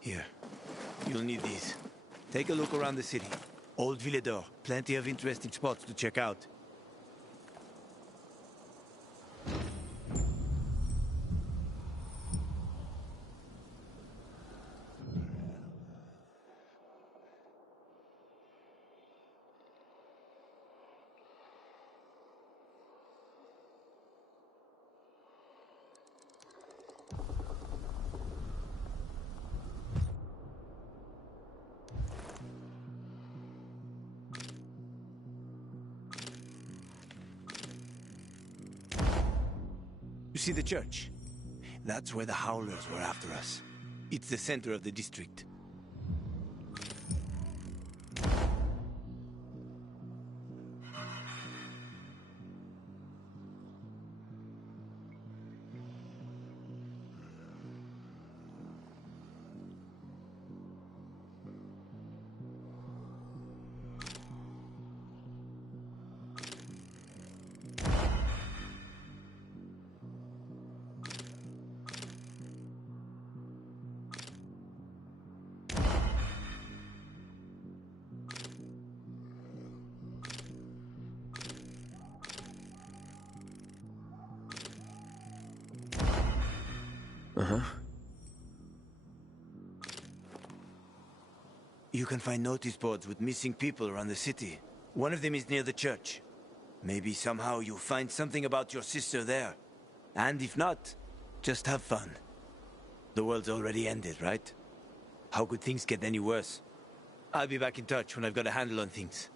Here. You'll need these. Take a look around the city. Old Villador. Plenty of interesting spots to check out. You see the church? That's where the Howlers were after us. It's the center of the district. You can find notice boards with missing people around the city. One of them is near the church. Maybe somehow you'll find something about your sister there. And if not, just have fun. The world's already ended, right? How could things get any worse? I'll be back in touch when I've got a handle on things.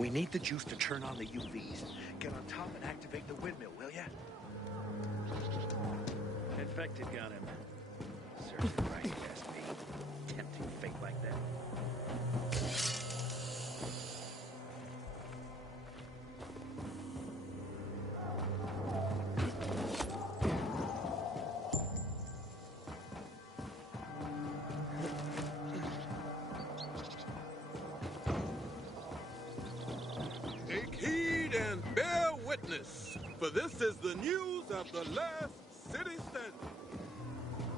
We need the juice to turn on the UVs. Get on top and activate the windmill, will ya? Infected got him. Serves him right, past me. Tempting fate like that. witness, for this is the news of the last city standing.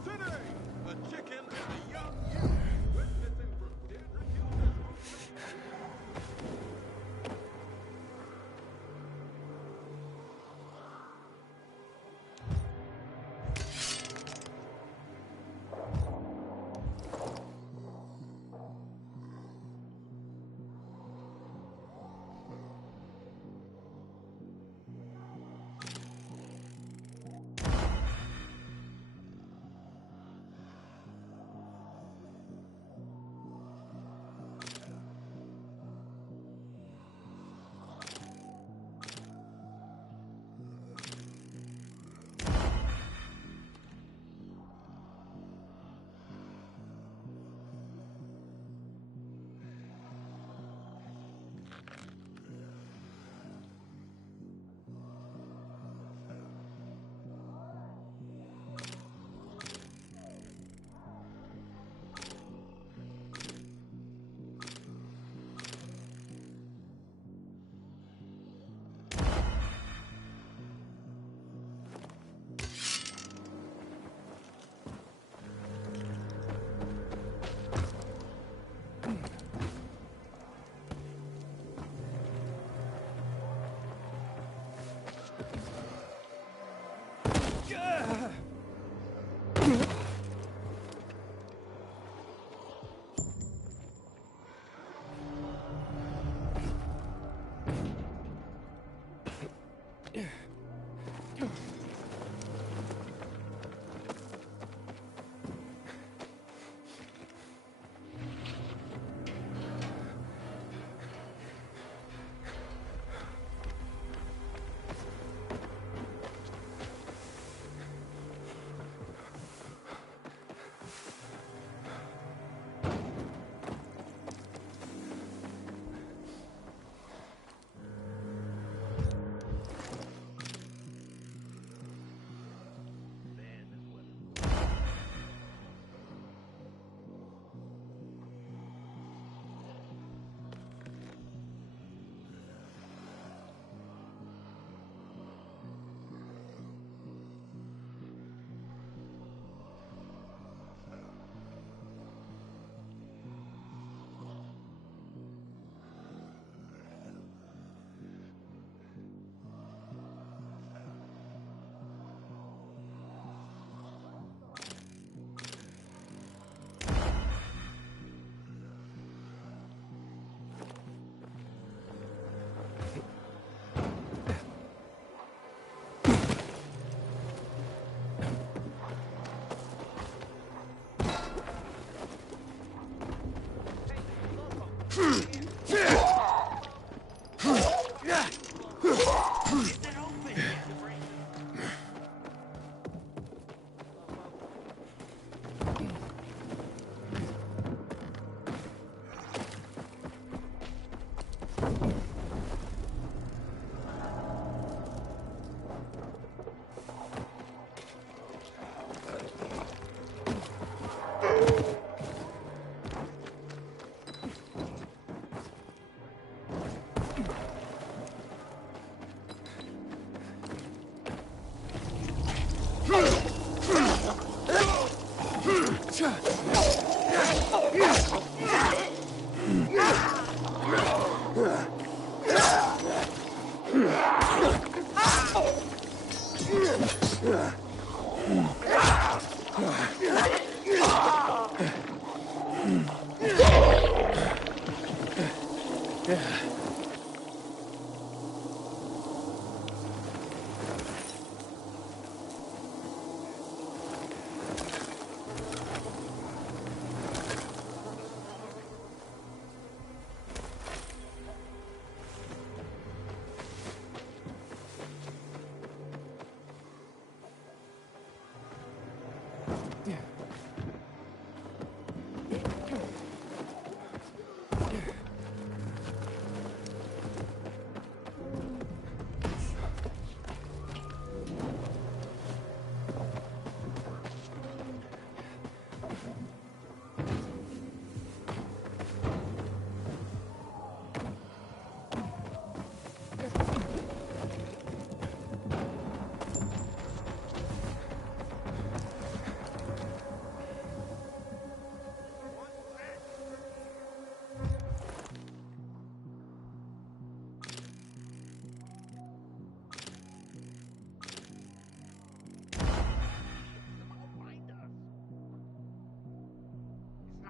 Today, a chicken and a young youth went missing from dead refusers.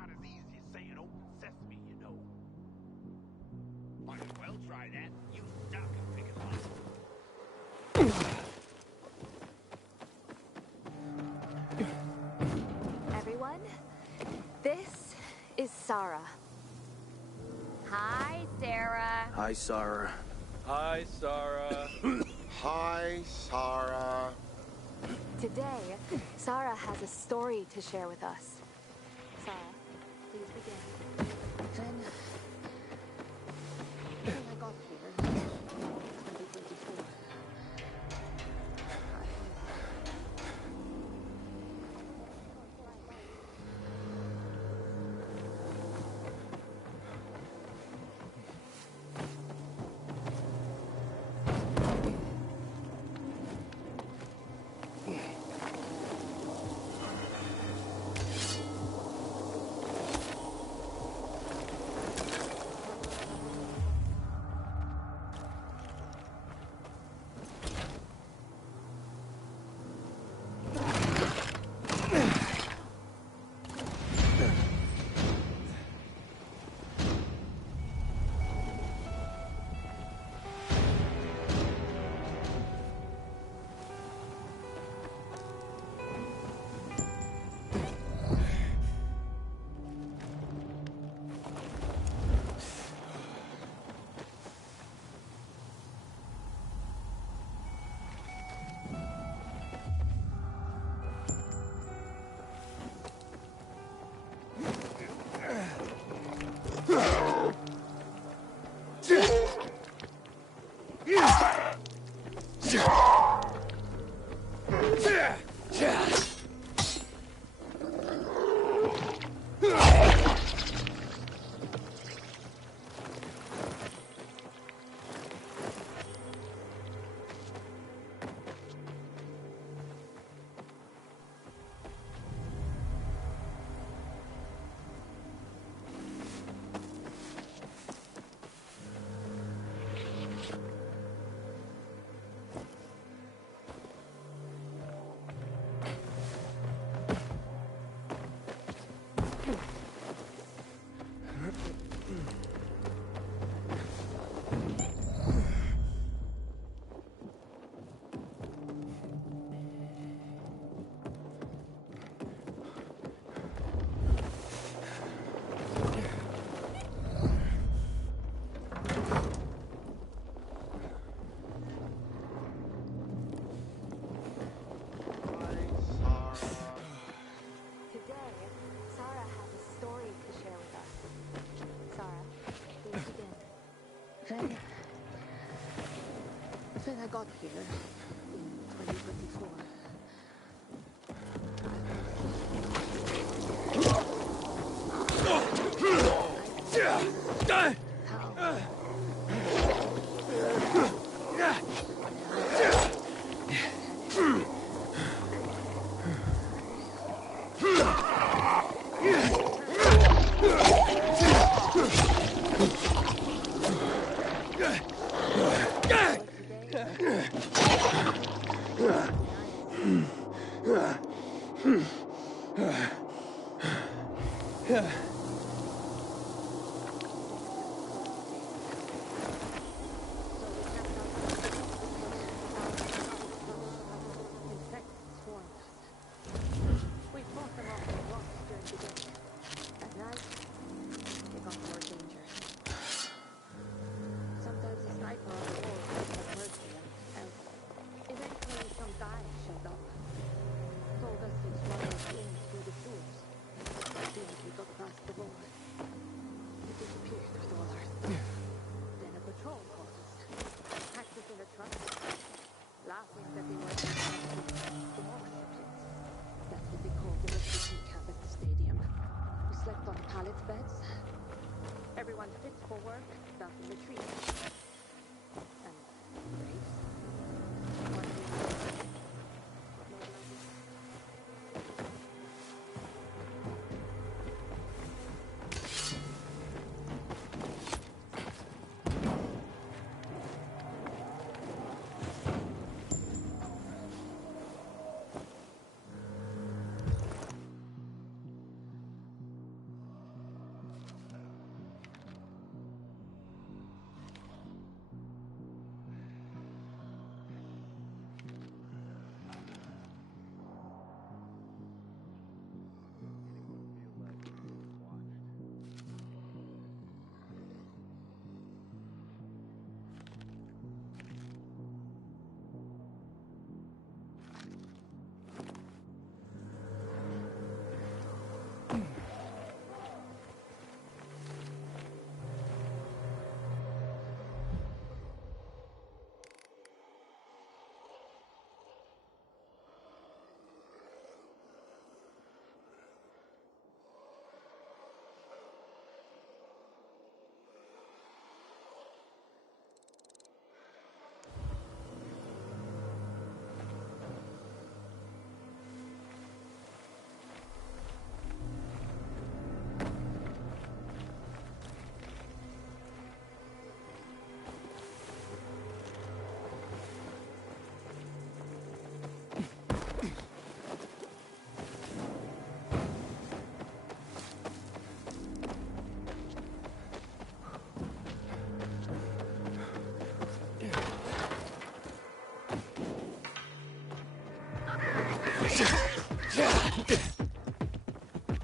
not as easy as saying open sesame, you know. Might as well try that. You duck and pick it up. Everyone, this is Sarah. Hi, Sarah. Hi, Sarah. Hi, Sarah. Hi, Sarah. Today, Sarah has a story to share with us. Sarah, please begin. When I got here, 2024, When I got here in 2024, pallet beds. Everyone fit for work, down to the trees. And graves. One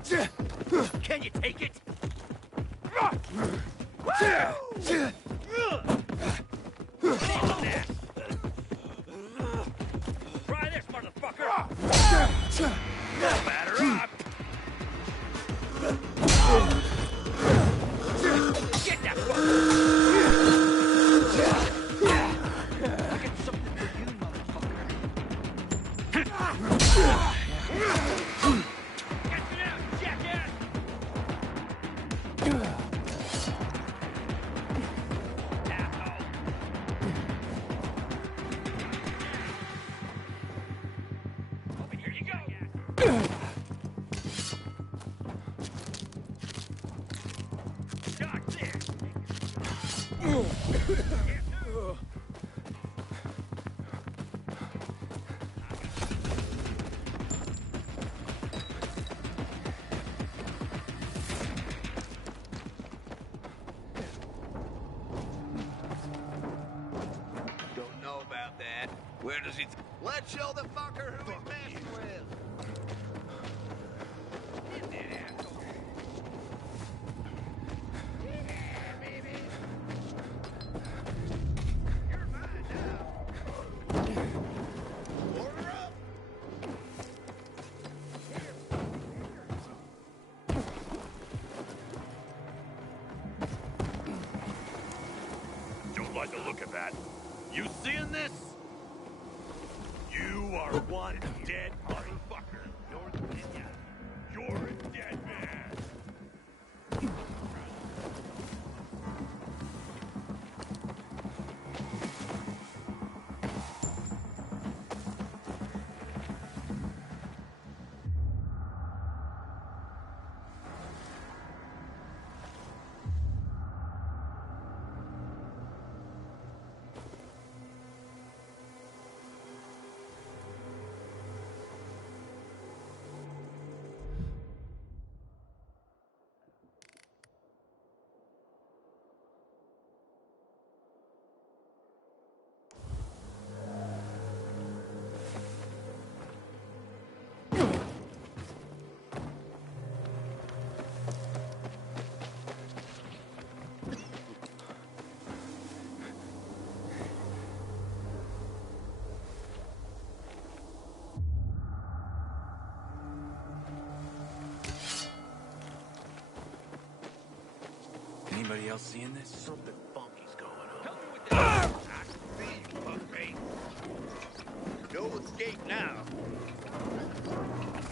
Can you take it? Try this, motherfucker! Batter up! Get that fucker! I got something for you, motherfucker. Get me out, jackass! Asshole! Over here you go! Got this! Don't know about that. Where does he... Let's show the fucker who he's messing with. Get that asshole. Yeah, baby. You're mine now. Order up. Don't like the look of that. You seeing this? You are one dead motherfucker. You're a dead man. Anybody else seeing this? Something funky's going on. Help me with that. I can see you, fuckface. No escape now.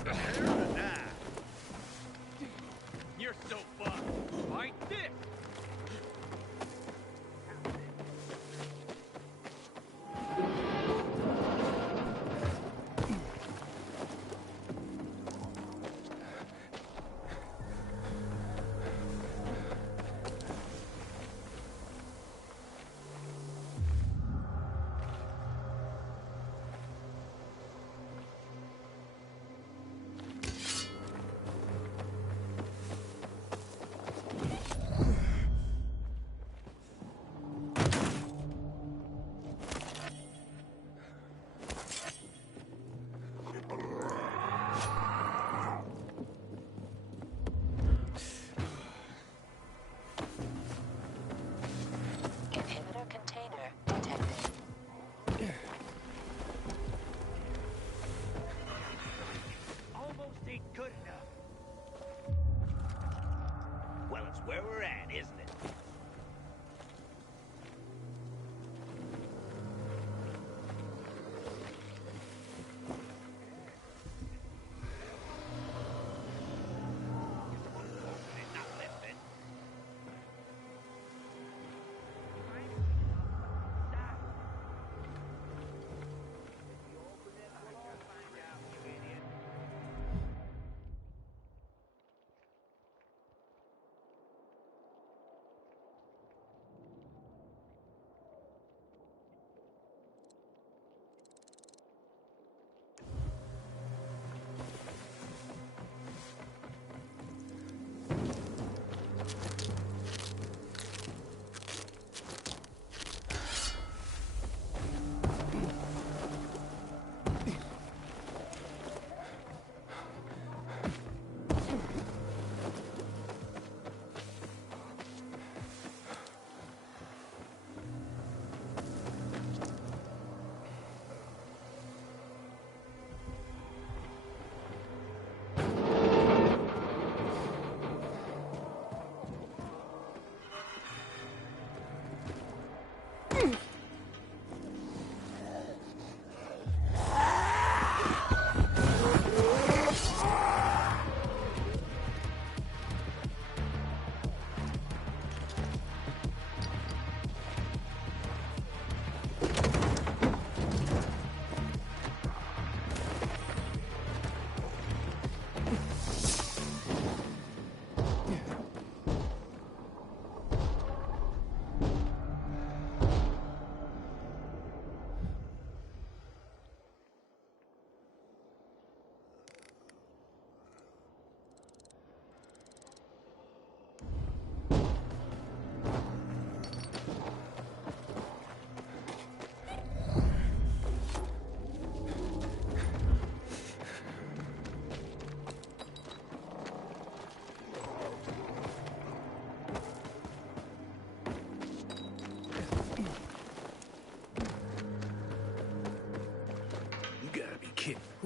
Prepare to die. You're so fucked. Like this.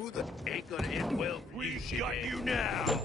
Who the ain't gonna end well for you, shithead. Got you now!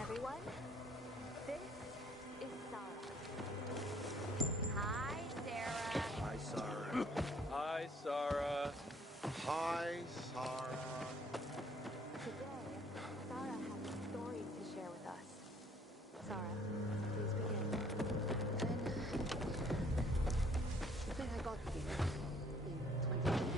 Everyone, this is Sarah. Hi, Sarah. Hi, Sarah. Hi, Sarah. Hi, Sarah. Today, Sarah has a story to share with us. Sarah, please begin. When I got here in 2023,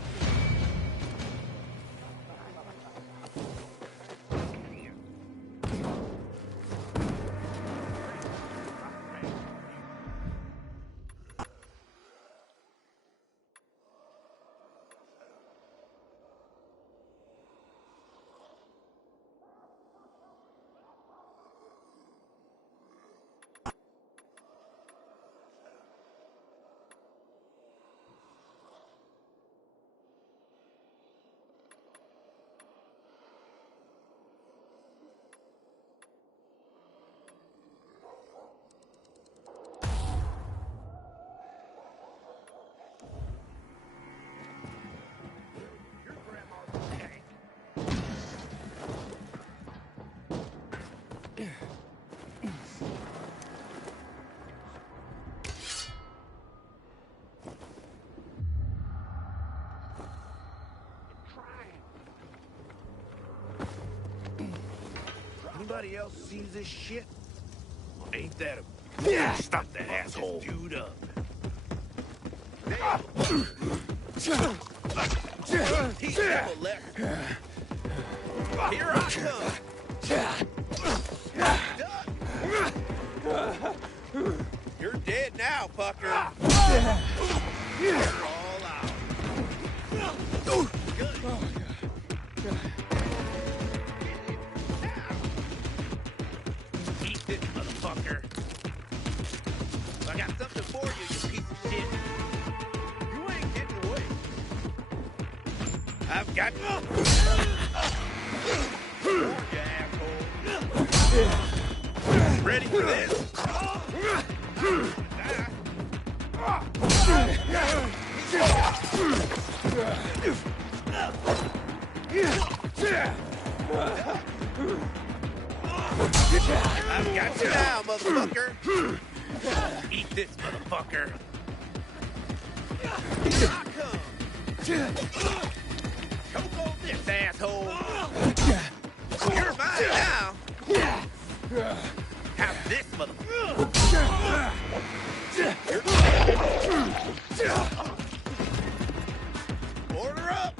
Your grandma's tank. Anybody else sees this shit? Well, ain't that a... Stop that asshole. Dude up. He's never left. Here I come. You're dead now, fucker. You're all out. Good. Eat this, motherfucker. I got something for you, you piece of shit. You ain't getting away. I've got you. You asshole. Ready for this? I've got you now, motherfucker. Eat this, motherfucker. Here I come. Choke on this, asshole. You're mine now. Have this, motherfucker. Order up.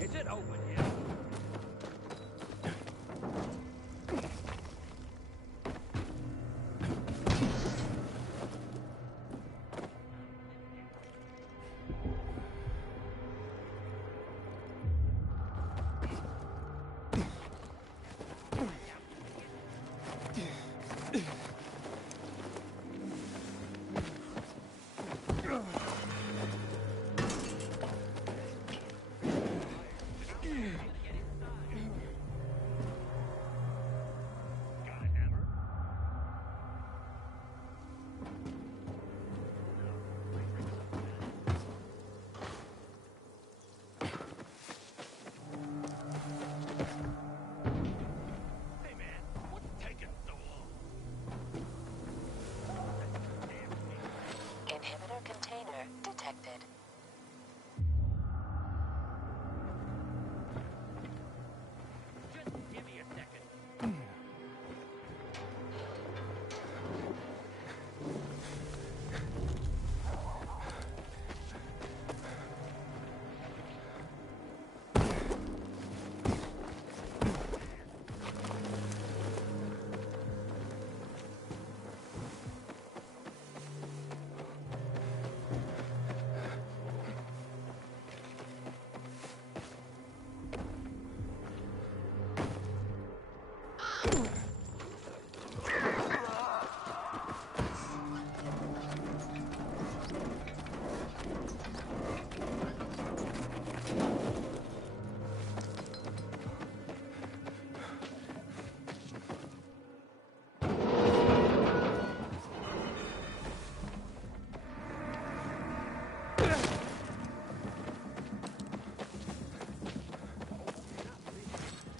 Is it open yet? Got a hammer? Hey man, what's taking so long? Inhibitor container detected. Just give me a second.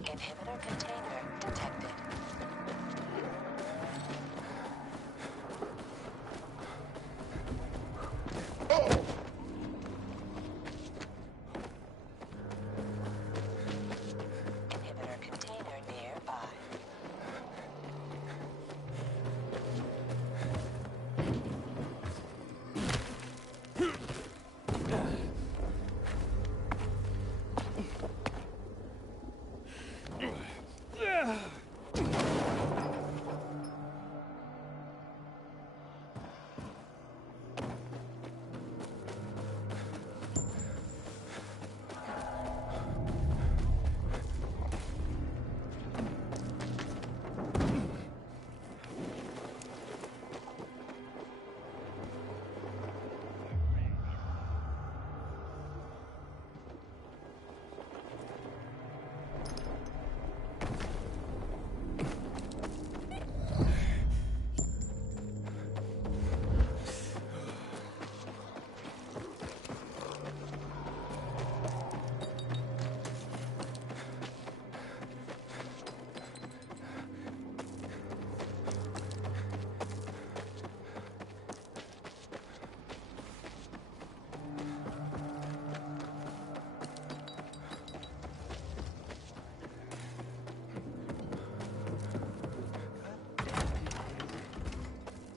Inhibitor container detected. Inhibitor container nearby.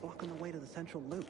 Blocking the way to the central loop.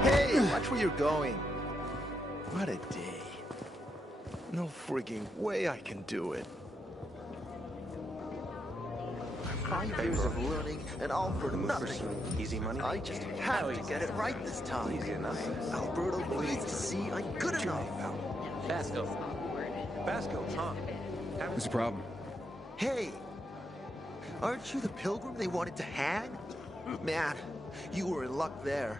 Hey, watch where you're going. What a day. No frigging way I can do it. 5 years of learning and all for nothing. Easy money. I just have to get it right this time. Easy enough. Alberto needs to see I'm good enough. Basco, huh? What's the problem? Hey, aren't you the pilgrim they wanted to hang? Man, you were in luck there.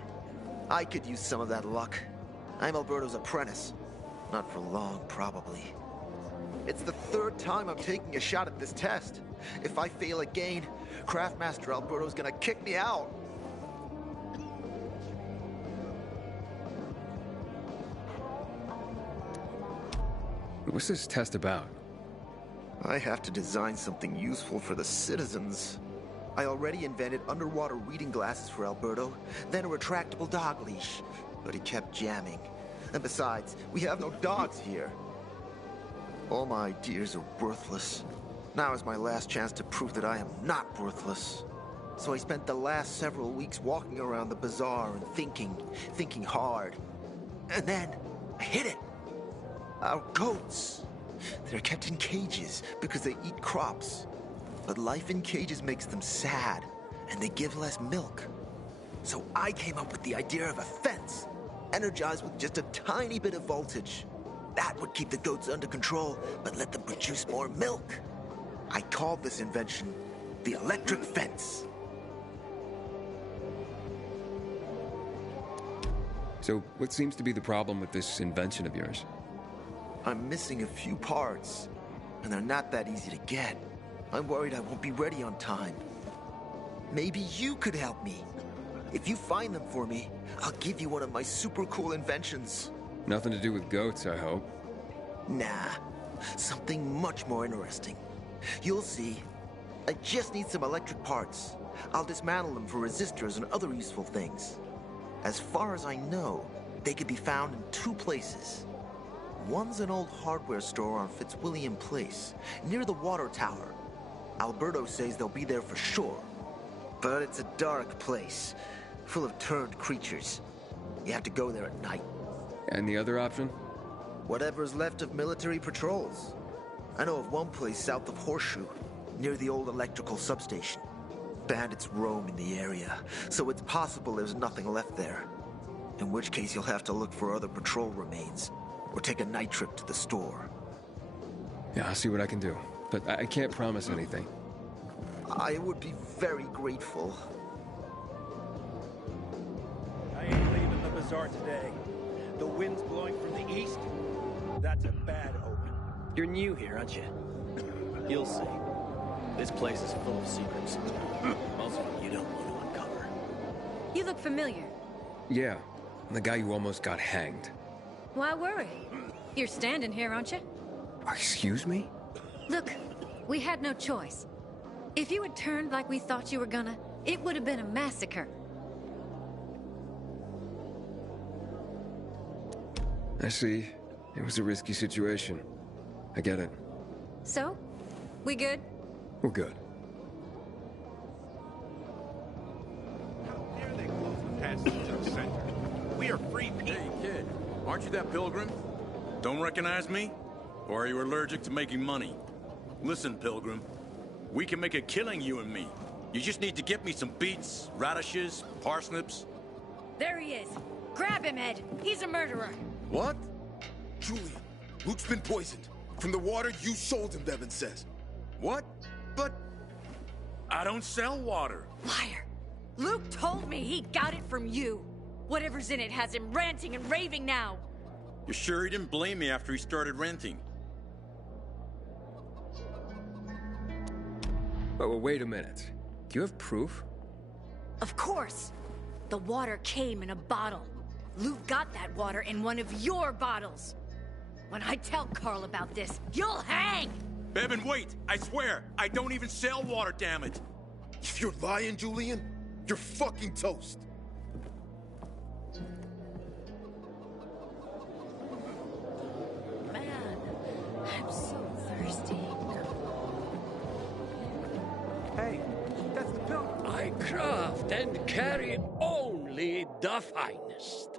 I could use some of that luck. I'm Alberto's apprentice. Not for long, probably. It's the 3rd time I'm taking a shot at this test. If I fail again, Craftmaster Alberto's gonna kick me out. What's this test about? I have to design something useful for the citizens. I already invented underwater reading glasses for Alberto, then a retractable dog leash. But he kept jamming. And besides, we have no dogs here. All my ideas are worthless. Now is my last chance to prove that I am not worthless. So I spent the last several weeks walking around the bazaar and thinking hard. And then, I hit it. Our goats. They're kept in cages because they eat crops. But life in cages makes them sad, and they give less milk. So I came up with the idea of a fence, energized with just a tiny bit of voltage. That would keep the goats under control, but let them produce more milk. I called this invention the electric fence. So, what seems to be the problem with this invention of yours? I'm missing a few parts, and they're not that easy to get. I'm worried I won't be ready on time. Maybe you could help me. If you find them for me, I'll give you one of my super cool inventions. Nothing to do with goats, I hope. Nah, something much more interesting. You'll see. I just need some electric parts. I'll dismantle them for resistors and other useful things. As far as I know, they could be found in 2 places. One's an old hardware store on Fitzwilliam Place, near the water tower. Alberto says they'll be there for sure. But it's a dark place, full of turned creatures. You have to go there at night. And the other option? Whatever's left of military patrols. I know of one place south of Horseshoe, near the old electrical substation. Bandits roam in the area, so it's possible there's nothing left there. In which case you'll have to look for other patrol remains, or take a night trip to the store. Yeah, I'll see what I can do. But I can't promise anything. I would be very grateful. I ain't leaving the bazaar today. The wind's blowing from the east. That's a bad omen. You're new here, aren't you? You'll see. This place is full of secrets. Most of them you don't want to uncover. You look familiar. Yeah, I'm the guy who almost got hanged. Why worry? You're standing here, aren't you? Excuse me? Look, we had no choice. If you had turned like we thought you were gonna, it would have been a massacre. I see. It was a risky situation. I get it. So? We good? We're good. How dare they close the passage to the center? We are free people. Hey, kid, aren't you that pilgrim? Don't recognize me? Or are you allergic to making money? Listen, pilgrim, we can make a killing, you and me. You just need to get me some beets, radishes, parsnips. There he is. Grab him, Ed. He's a murderer. What? Julian, Luke's been poisoned. From the water you sold him, Devin says. What? But I don't sell water. Liar. Luke told me he got it from you. Whatever's in it has him ranting and raving now. You sure he didn't blame me after he started renting? Oh, wait a minute. Do you have proof? Of course. The water came in a bottle. Luke got that water in one of your bottles. When I tell Carl about this, you'll hang! Bevan, wait! I swear, I don't even sell water, damn it! If you're lying, Julian, you're fucking toast. Man, I'm so thirsty. Hey, that's the pilgrim. I craft and carry only the finest.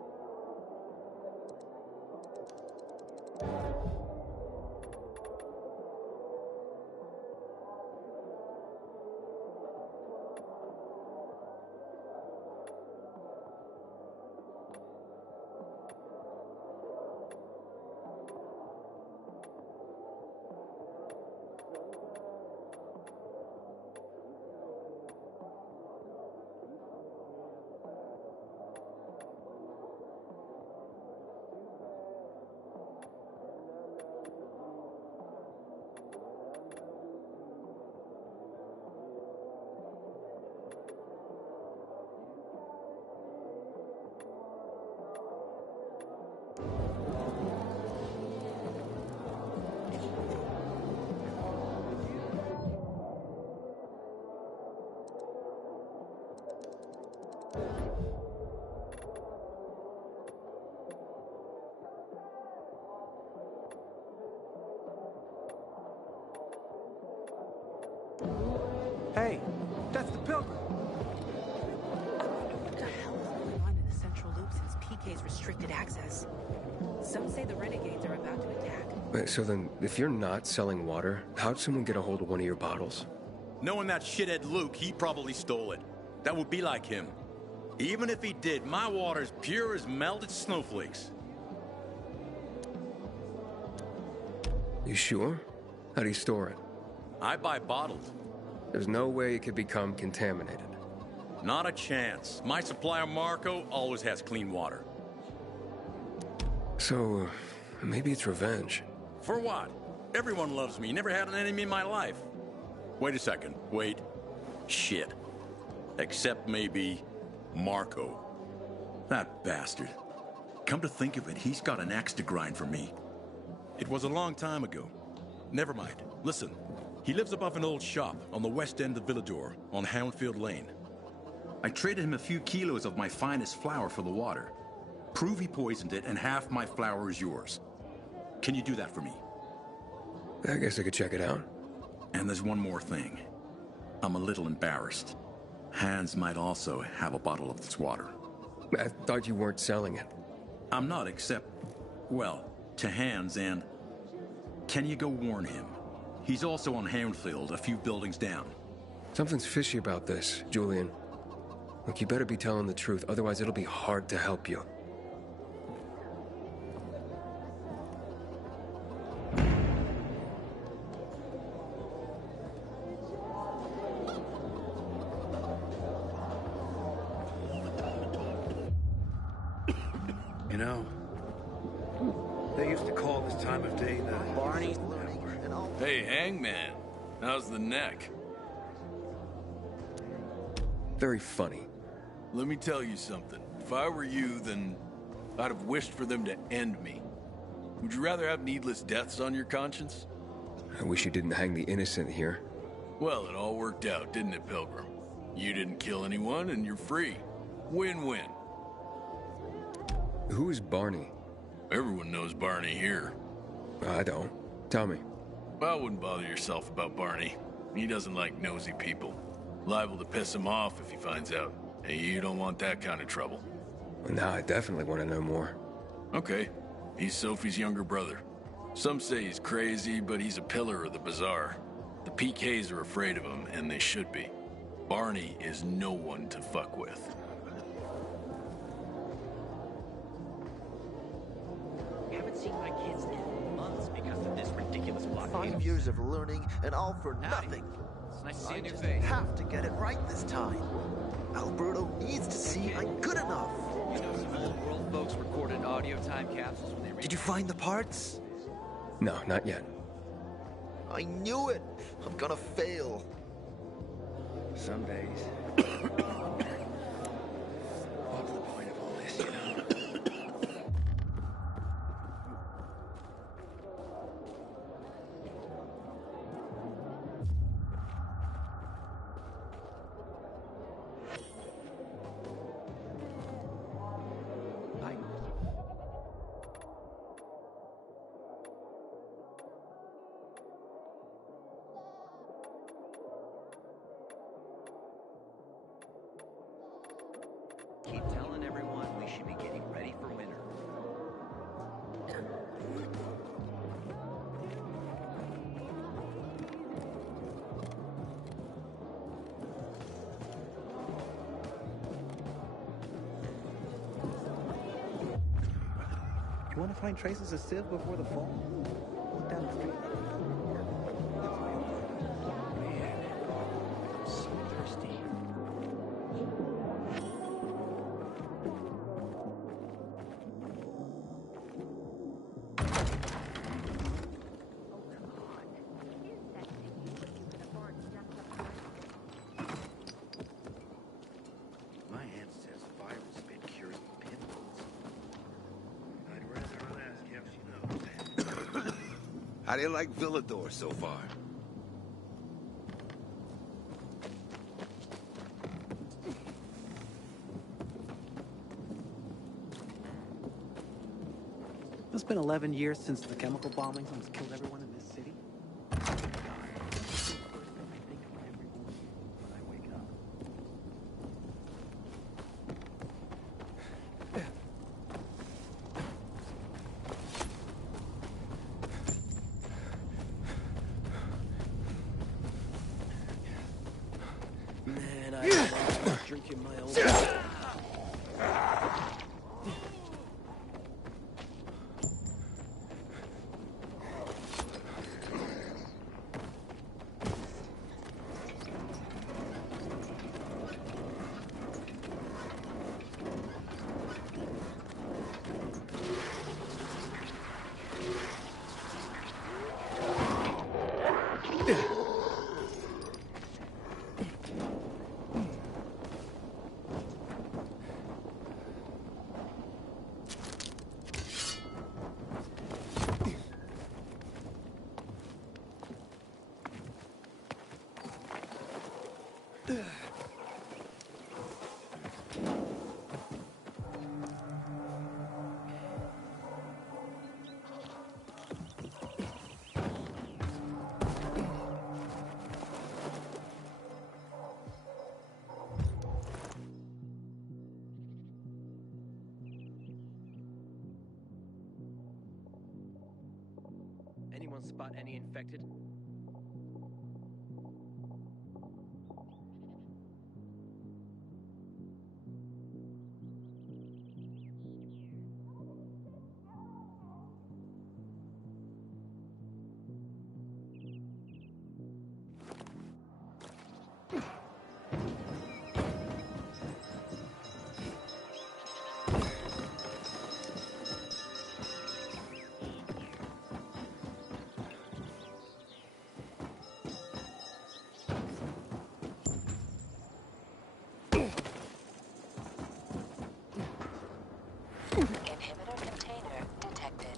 Hey, that's the Pilgrim. What the hell is going on in the central loop since PK's restricted access? Some say the renegades are about to attack. Wait, so then, if you're not selling water, how'd someone get a hold of one of your bottles? Knowing that shithead Luke, he probably stole it. That would be like him. Even if he did, my water's pure as melted snowflakes. You sure? How do you store it? I buy bottled. There's no way it could become contaminated. Not a chance. My supplier, Marco, always has clean water. So, maybe it's revenge. For what? Everyone loves me. Never had an enemy in my life. Wait a second. Wait. Shit. Except maybe Marco. That bastard. Come to think of it, he's got an axe to grind for me. It was a long time ago. Never mind. Listen. He lives above an old shop on the west end of Villador, on Houndfield Lane. I traded him a few kilos of my finest flour for the water. Prove he poisoned it, and half my flour is yours. Can you do that for me? I guess I could check it out. And there's one more thing. I'm a little embarrassed. Hans might also have a bottle of this water. I thought you weren't selling it. I'm not, except, well, to Hans and... Can you go warn him? He's also on Houndfield, a few buildings down. Something's fishy about this, Julian. Look, you better be telling the truth, otherwise it'll be hard to help you. You know, they used to call this time of day the Barney. Hey, Hangman. How's the neck? Very funny. Let me tell you something. If I were you, then I'd have wished for them to end me. Would you rather have needless deaths on your conscience? I wish you didn't hang the innocent here. Well, it all worked out, didn't it, Pilgrim? You didn't kill anyone, and you're free. Win-win. Who is Barney? Everyone knows Barney here. I don't. Tell me. I wouldn't bother yourself about Barney. He doesn't like nosy people. Liable to piss him off if he finds out. And you don't want that kind of trouble. Well, now I definitely want to know more. Okay. He's Sophie's younger brother. Some say he's crazy, but he's a pillar of the bazaar. The PKs are afraid of him, and they should be. Barney is no one to fuck with. Haven't seen my kids in months because of this ridiculous blockade. 5 years of learning, and all for nothing. It's nice to see I a new just face. have to get it right this time. Alberto needs to see I'm good enough. You know, some old world folks recorded audio time capsules when they Did you find the parts? No, not yet. I knew it. I'm gonna fail. Some days. What's the point of all this, you know? keep telling everyone we should be getting ready for winter. You want to find traces of Civ before the fall? Look down the street. Man, I'm so thirsty. My aunt says viral spit cures pimples. I'd rather not ask if she knows. How do you like Villador so far? It's been 11 years since the chemical bombings almost killed everyone in this city. Man, I love drinking my own. Anyone spot any infected? Inhibitor container detected.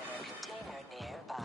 Inhibitor container nearby.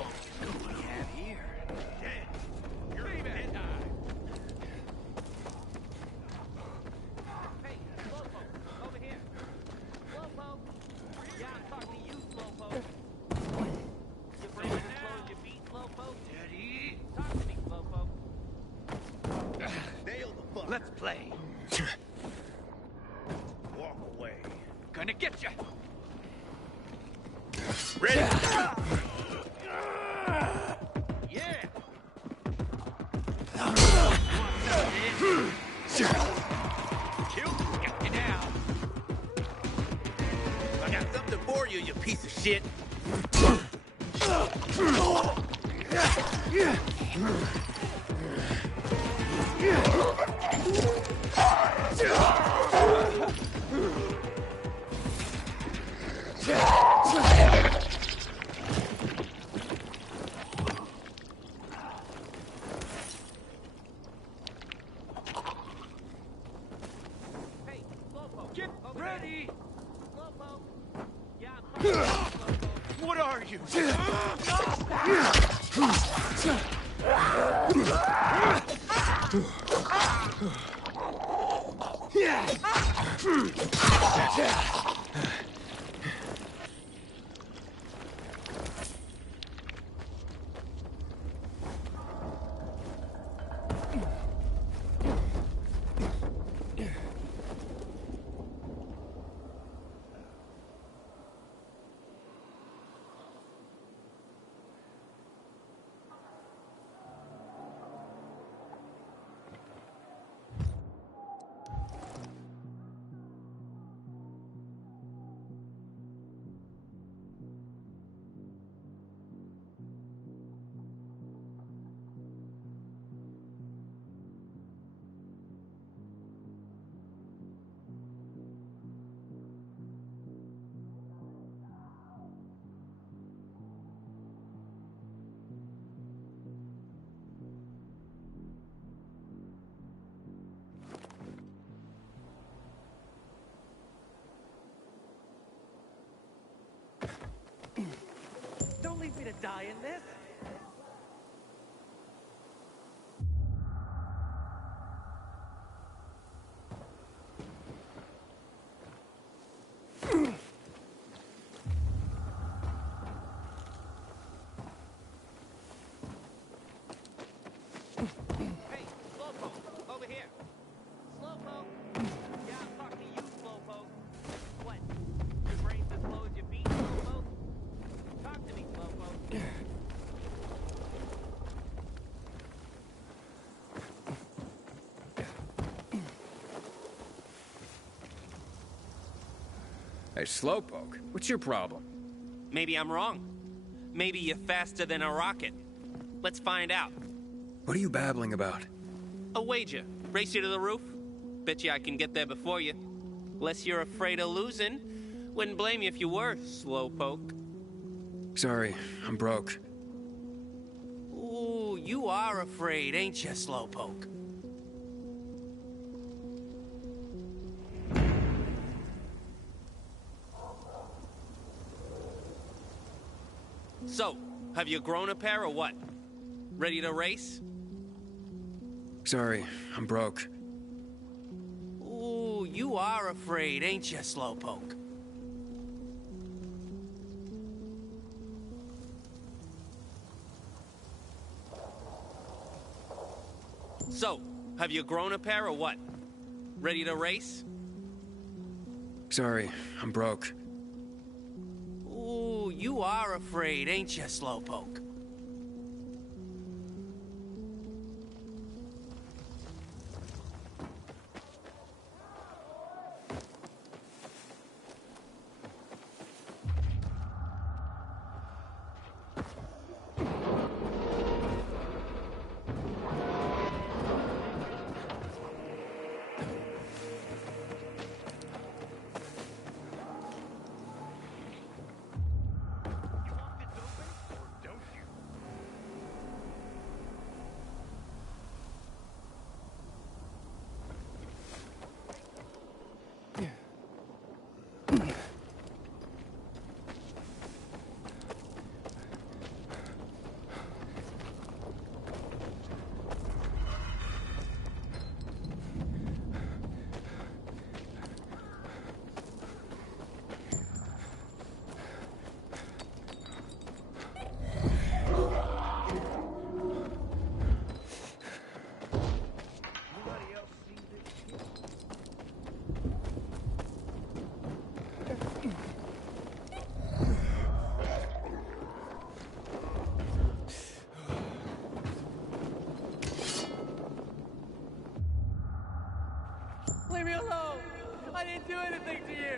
fuck is going on here? Damn, you're a dead eye. Hey, Slowpoke, over here. Slowpoke. Yeah, I'm talking to you, Slowpoke. What? Your brain is closed, your feet, Slowpoke. Daddy. Talk to me, Slowpoke. Nail the fuck. Let's play. Walk away. Gonna get ya. Ready? Yeah. Kill. Got you now. I got something for you, you piece of shit. Hey, Slowpoke. Get over ready. Here. Slowpoke. Yeah, I'm talking to you, Slowpoke. What are you? Don't leave me to die in this. Hey, Slowpoke, over here. Slowpoke. Yeah, I'm talking to you, Slowpoke. What? Your brain's as slow as your feet, Slowpoke? Talk to me, Slowpoke. Hey, Slowpoke, what's your problem? Maybe I'm wrong. Maybe you're faster than a rocket. Let's find out. What are you babbling about? A wager. Race you to the roof? Bet you I can get there before you. Unless you're afraid of losing. Wouldn't blame you if you were, Slowpoke. Sorry, I'm broke. Ooh, you are afraid, ain't you, Slowpoke? So, have you grown a pair or what? Ready to race? Sorry, I'm broke. Ooh, you are afraid, ain't you, Slowpoke? So, have you grown a pair or what? Ready to race? Sorry, I'm broke. Ooh, you are afraid, ain't you, Slowpoke? You want this open, or don't you? nothing to you!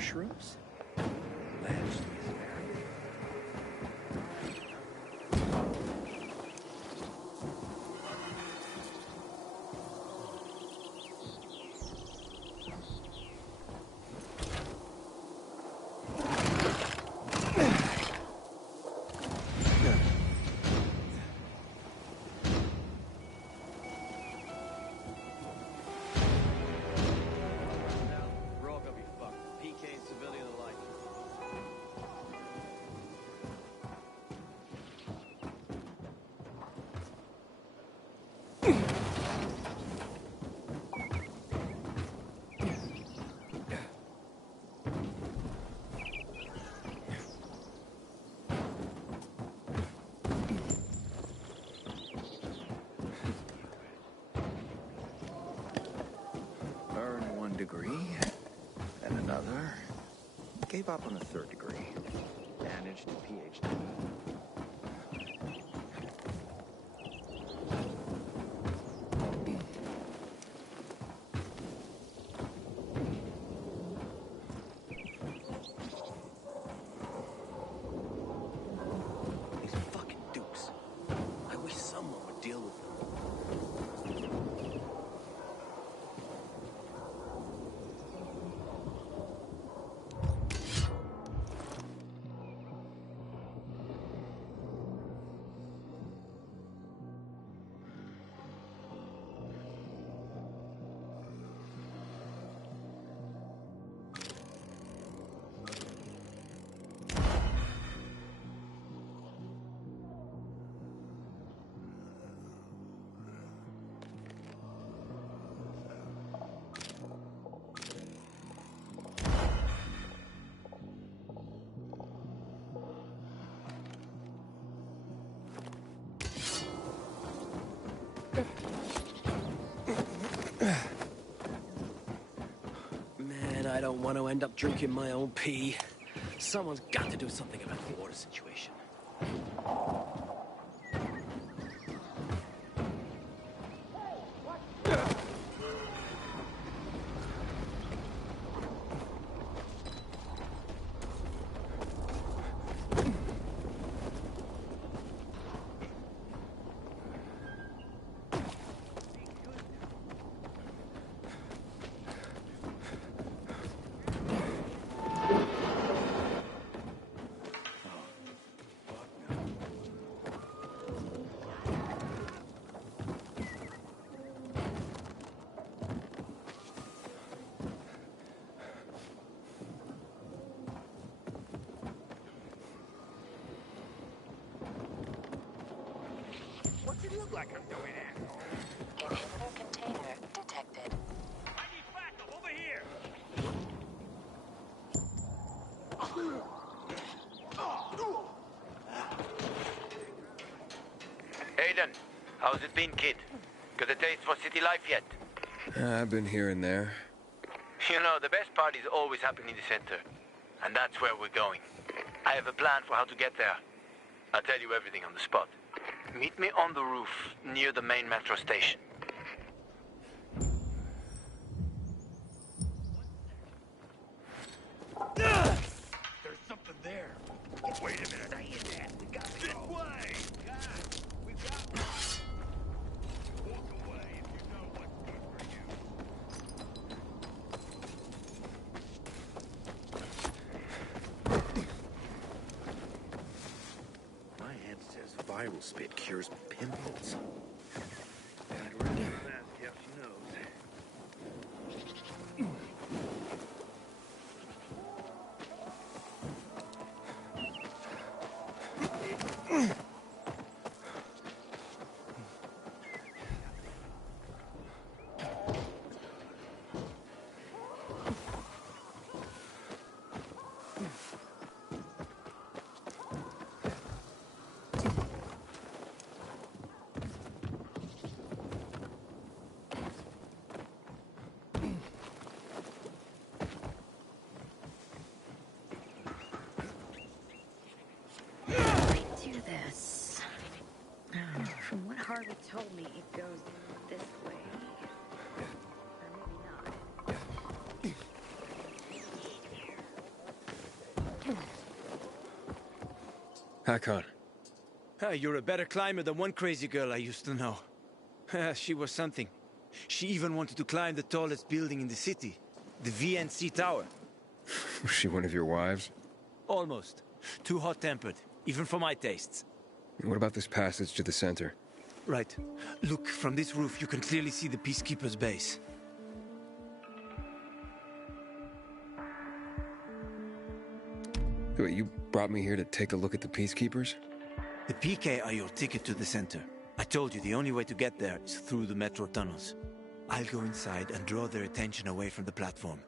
mushrooms? We're all gonna be fucked. PK and civilian alike. Earned 1 degree, and another. Gave up on the 3rd degree. Managed a PhD. These fucking dukes. I wish someone would deal with them. Man, I don't want to end up drinking my own pee. Someone's got to do something about the water situation. What's it look like I'm doing, asshole? Inhibitor container detected. I need backup over here. Aiden, how's it been, kid? Got a taste for city life yet? I've been here and there. You know, the best parties always happen in the center. And that's where we're going. I have a plan for how to get there. I'll tell you everything on the spot. Meet me on the roof near the main metro station. There's something there. Wait a minute. Saying that. We got this way. God, we got this. Walk away if you know what's good for you. My aunt says viral spit cures pimples. I'd rather that. Yep, she knows. Do this. From what Harvey told me, it goes this way. Or maybe not. Hakon. You're a better climber than one crazy girl I used to know. She was something. She even wanted to climb the tallest building in the city, the VNC Tower. Was she one of your wives? Almost. Too hot-tempered, even for my tastes. What about this passage to the center? Right. Look, from this roof you can clearly see the Peacekeeper's base. Wait, you brought me here to take a look at the Peacekeepers? The PK are your ticket to the center. I told you the only way to get there is through the metro tunnels. I'll go inside and draw their attention away from the platform.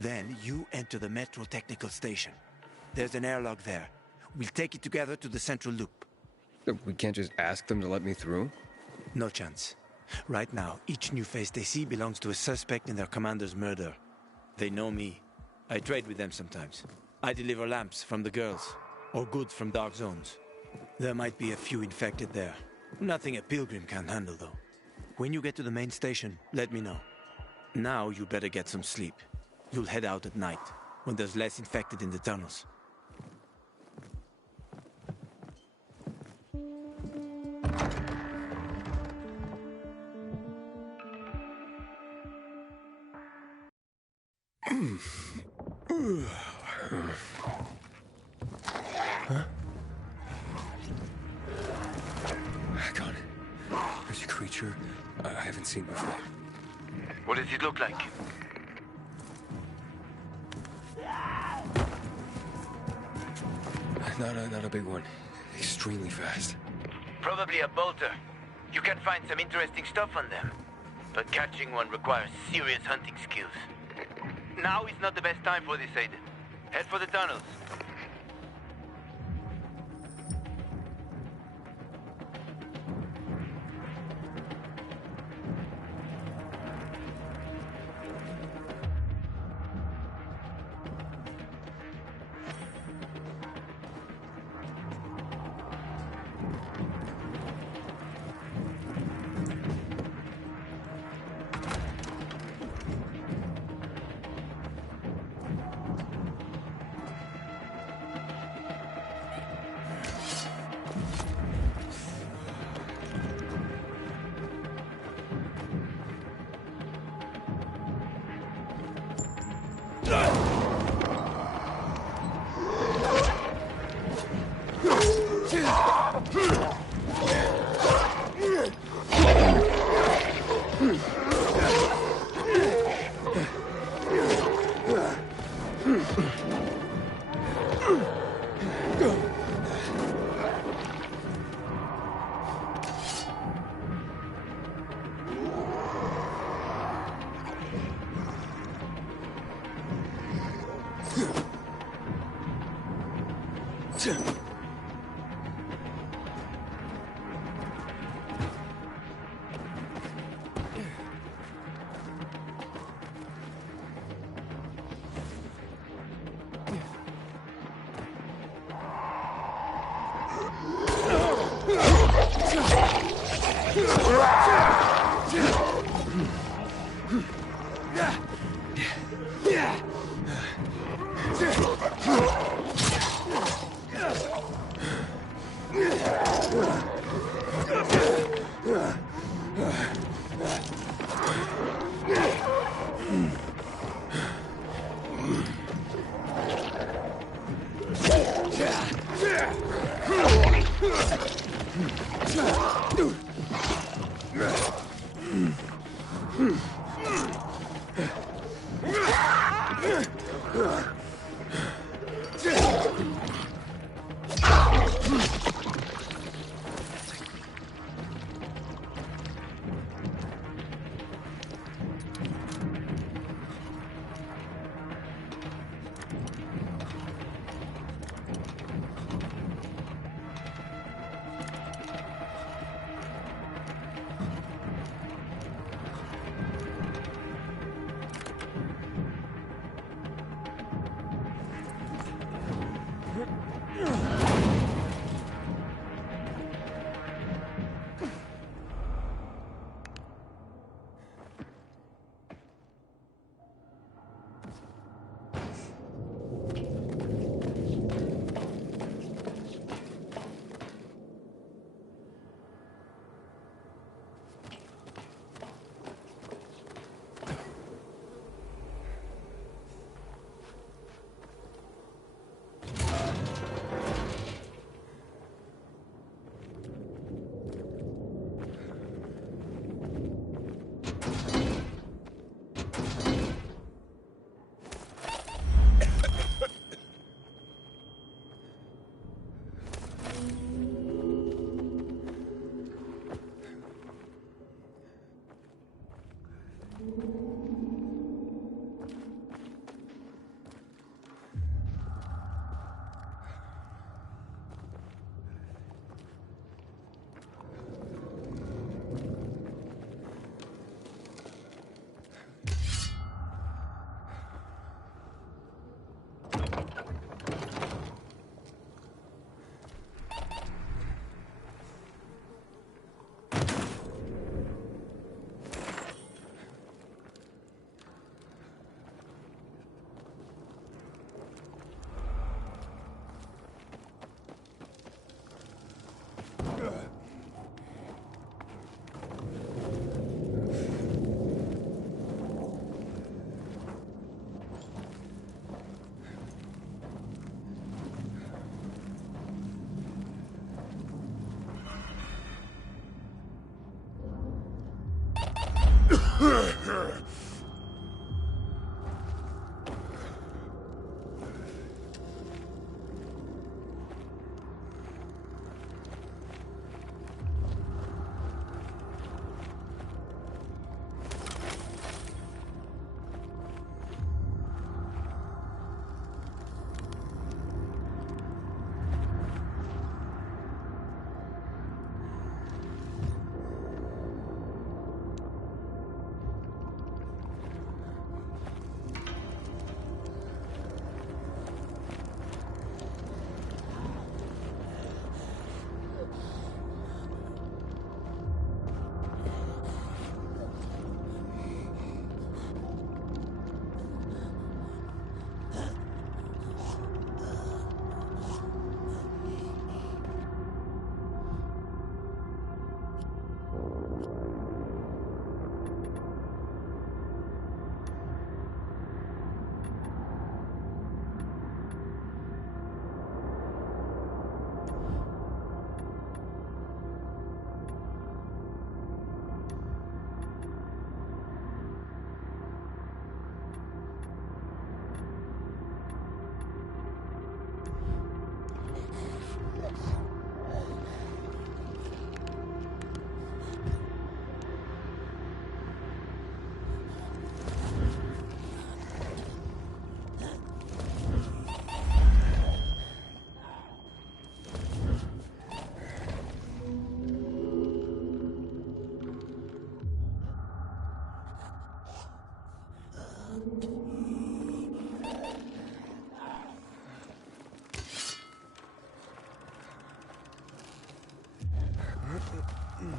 Then you enter the metro technical station. There's an airlock there. We'll take it together to the central loop. We can't just ask them to let me through? No chance. Right now, each new face they see belongs to a suspect in their commander's murder. They know me. I trade with them sometimes. I deliver lamps from the girls, or goods from dark zones. There might be a few infected there. Nothing a pilgrim can handle, though. When you get to the main station, let me know. Now you better get some sleep. You'll head out at night, when there's less infected in the tunnels. Huh? God. There's a creature I haven't seen before. What does it look like? Not a big one. Extremely fast. Probably a bolter. You can find some interesting stuff on them. But catching one requires serious hunting skills. Now is not the best time for this, Aiden. Head for the tunnels.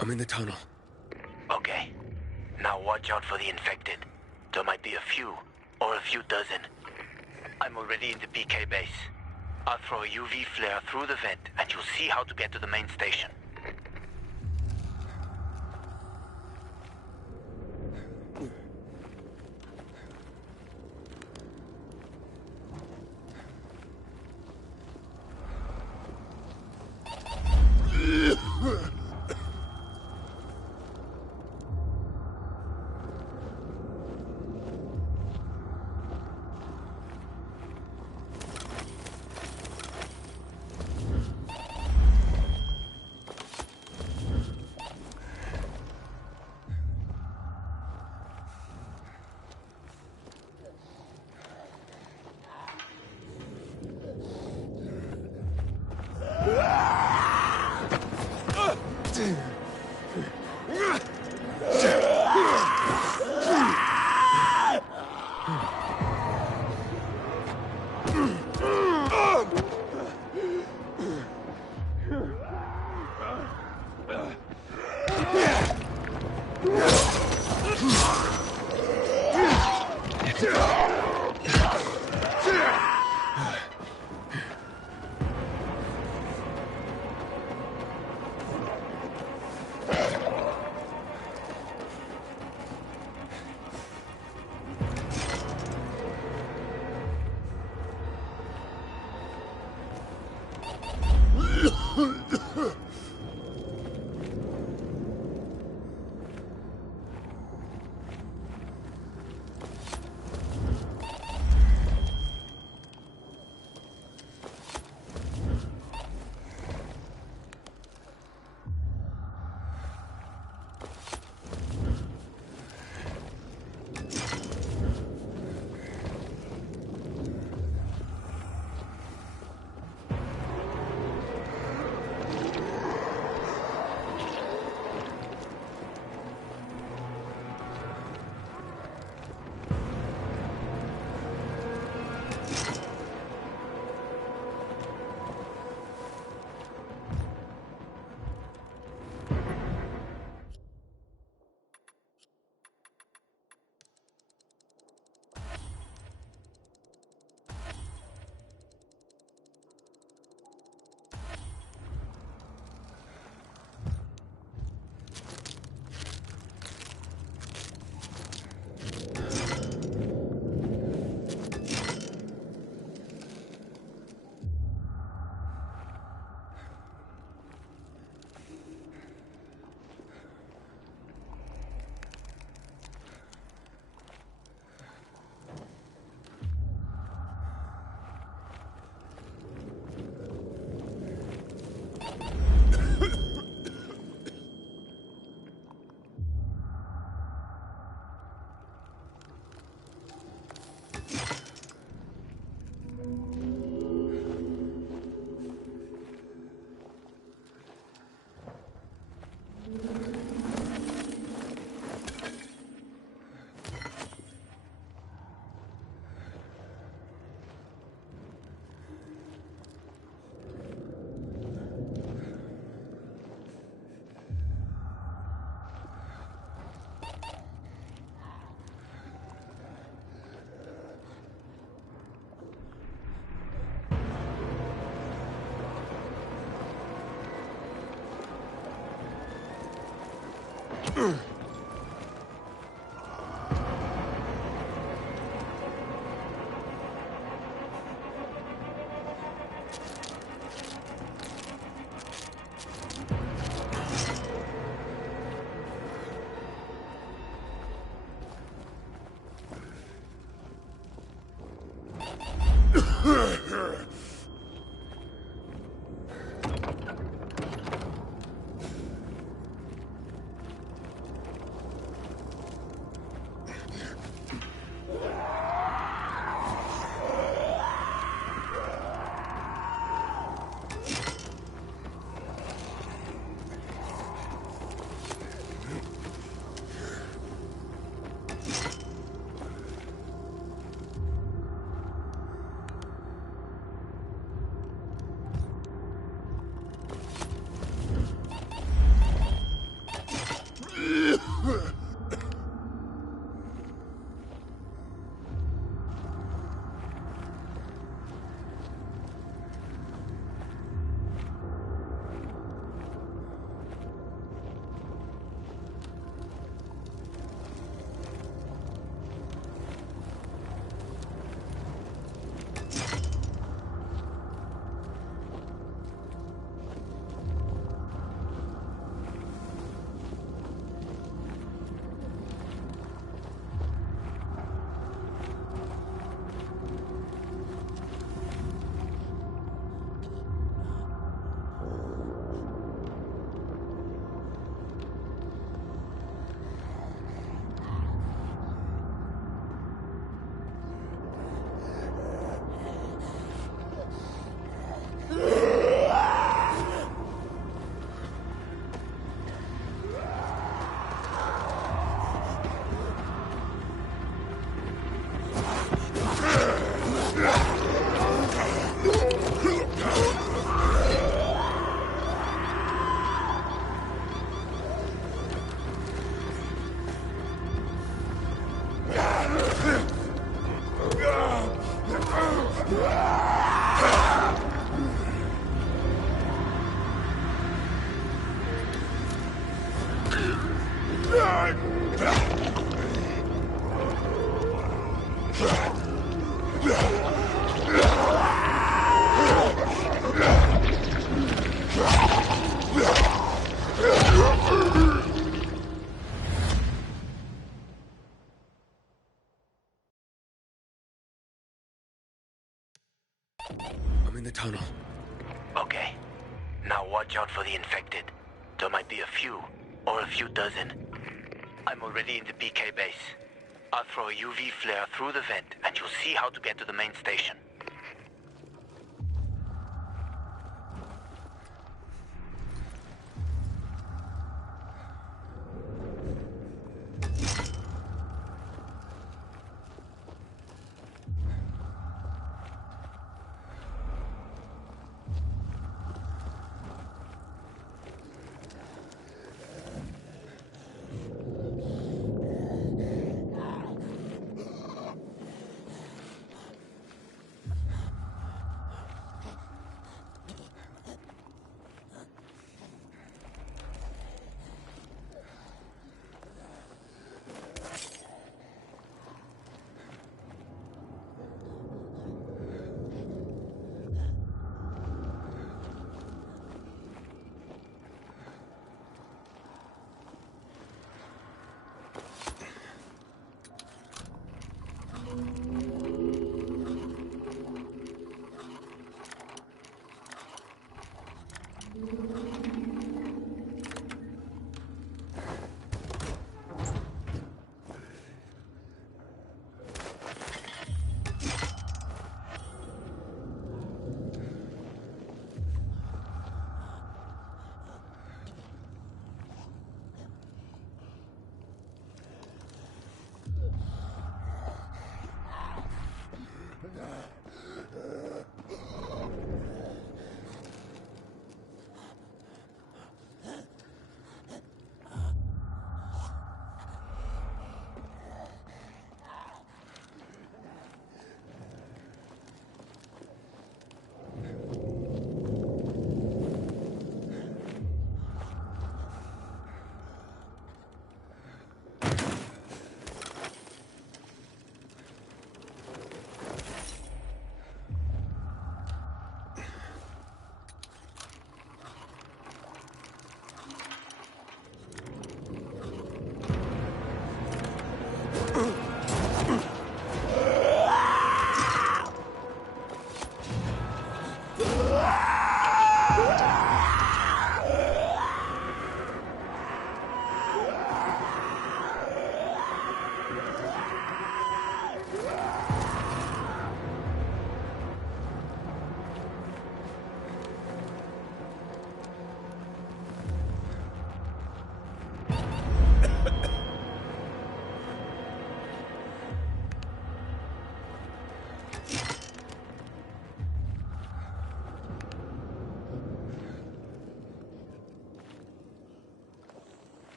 I'm in the tunnel. Okay. Now watch out for the infected. There might be a few, or a few dozen. I'm already in the PK base. I'll throw a UV flare through the vent, and you'll see how to get to the main station. I'm in the tunnel. Okay. Now watch out for the infected. There might be a few, or a few dozen. I'm already in the PK base. I'll throw a UV flare through the vent, and you'll see how to get to the main station.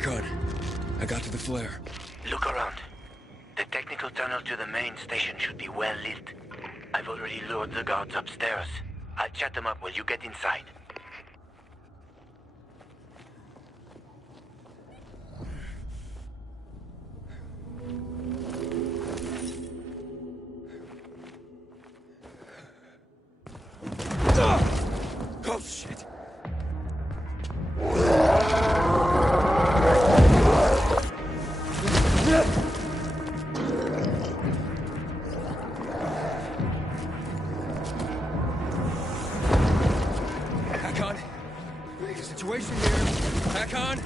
Hakon, I got to the flare. Look around. The technical tunnel to the main station should be well lit. I've already lured the guards upstairs. I'll chat them up while you get inside. Oh, shit! Hakon, big situation here. Hakon.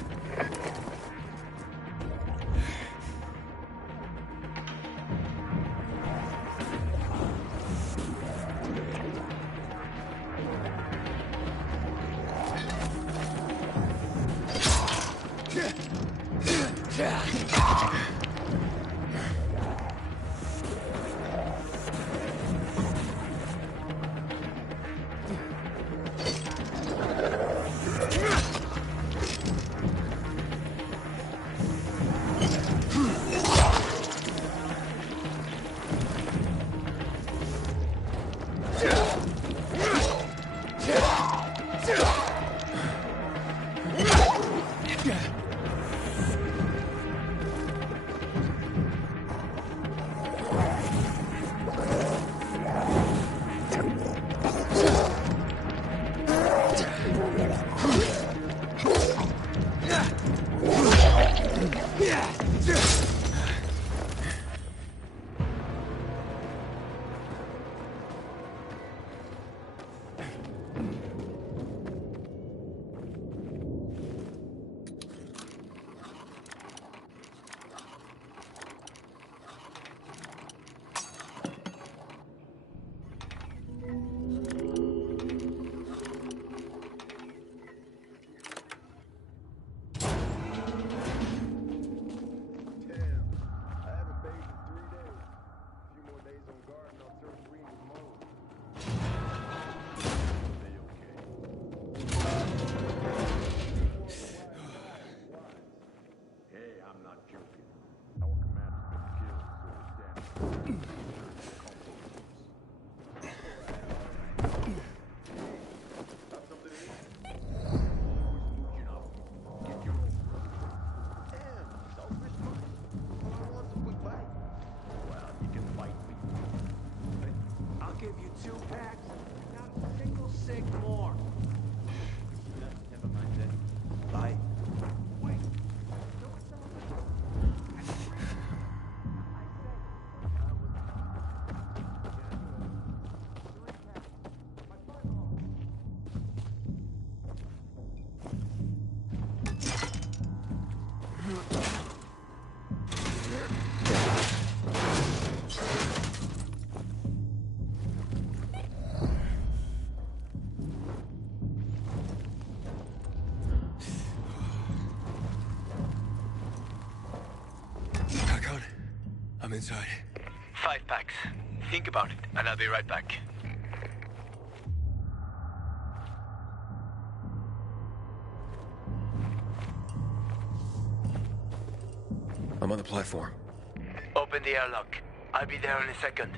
I'll give you 2 packs, not a single cig more. Never mind then. Bye. Wait. Hakon, I'm inside. 5 packs. Think about it, and I'll be right back. I'm on the platform. Open the airlock. I'll be there in a second.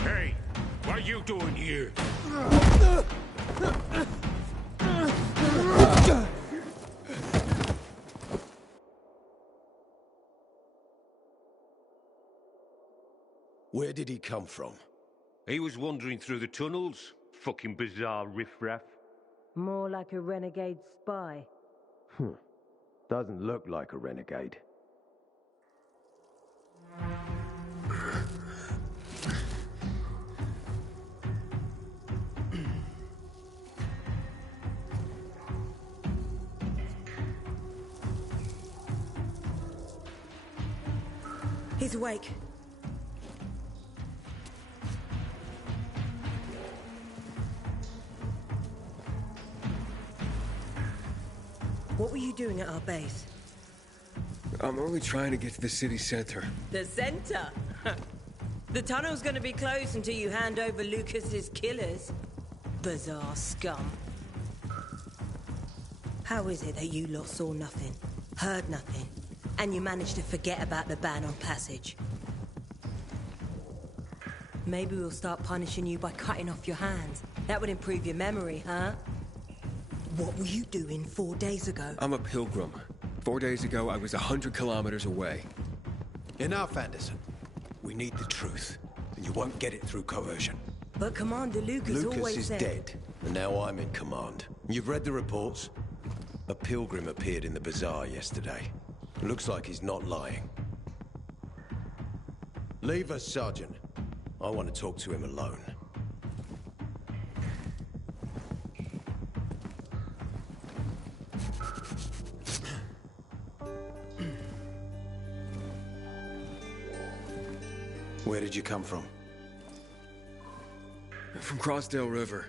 Hey, what are you doing here? Where did he come from? He was wandering through the tunnels. Fucking bizarre riffraff. More like a renegade spy. Doesn't look like a renegade. He's awake. What were you doing at our base? I'm only trying to get to the city center. The center? The tunnel's gonna be closed until you hand over Lucas's killers. Bizarre scum. How is it that you lot saw nothing, heard nothing, and you managed to forget about the ban on passage? Maybe we'll start punishing you by cutting off your hands. That would improve your memory, huh? What were you doing 4 days ago? I'm a pilgrim. 4 days ago, I was 100 kilometers away. Enough, Anderson. We need the truth, and you won't get it through coercion. But Commander Lucas always is said... dead, and now I'm in command. You've read the reports? A pilgrim appeared in the bazaar yesterday. Looks like he's not lying. Leave us, Sergeant. I want to talk to him alone. Where did you come from? From Crossdale River.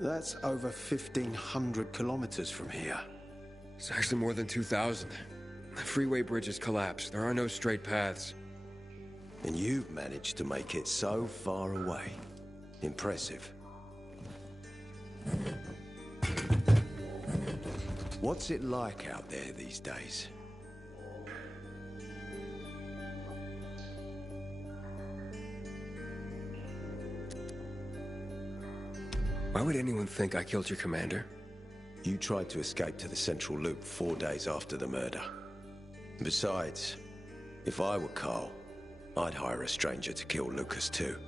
That's over 1,500 kilometers from here. It's actually more than 2,000. The freeway bridges collapsed. There are no straight paths. And you've managed to make it so far away. Impressive. What's it like out there these days? Why would anyone think I killed your commander? You tried to escape to the Central Loop 4 days after the murder. Besides, if I were Carl, I'd hire a stranger to kill Lucas too.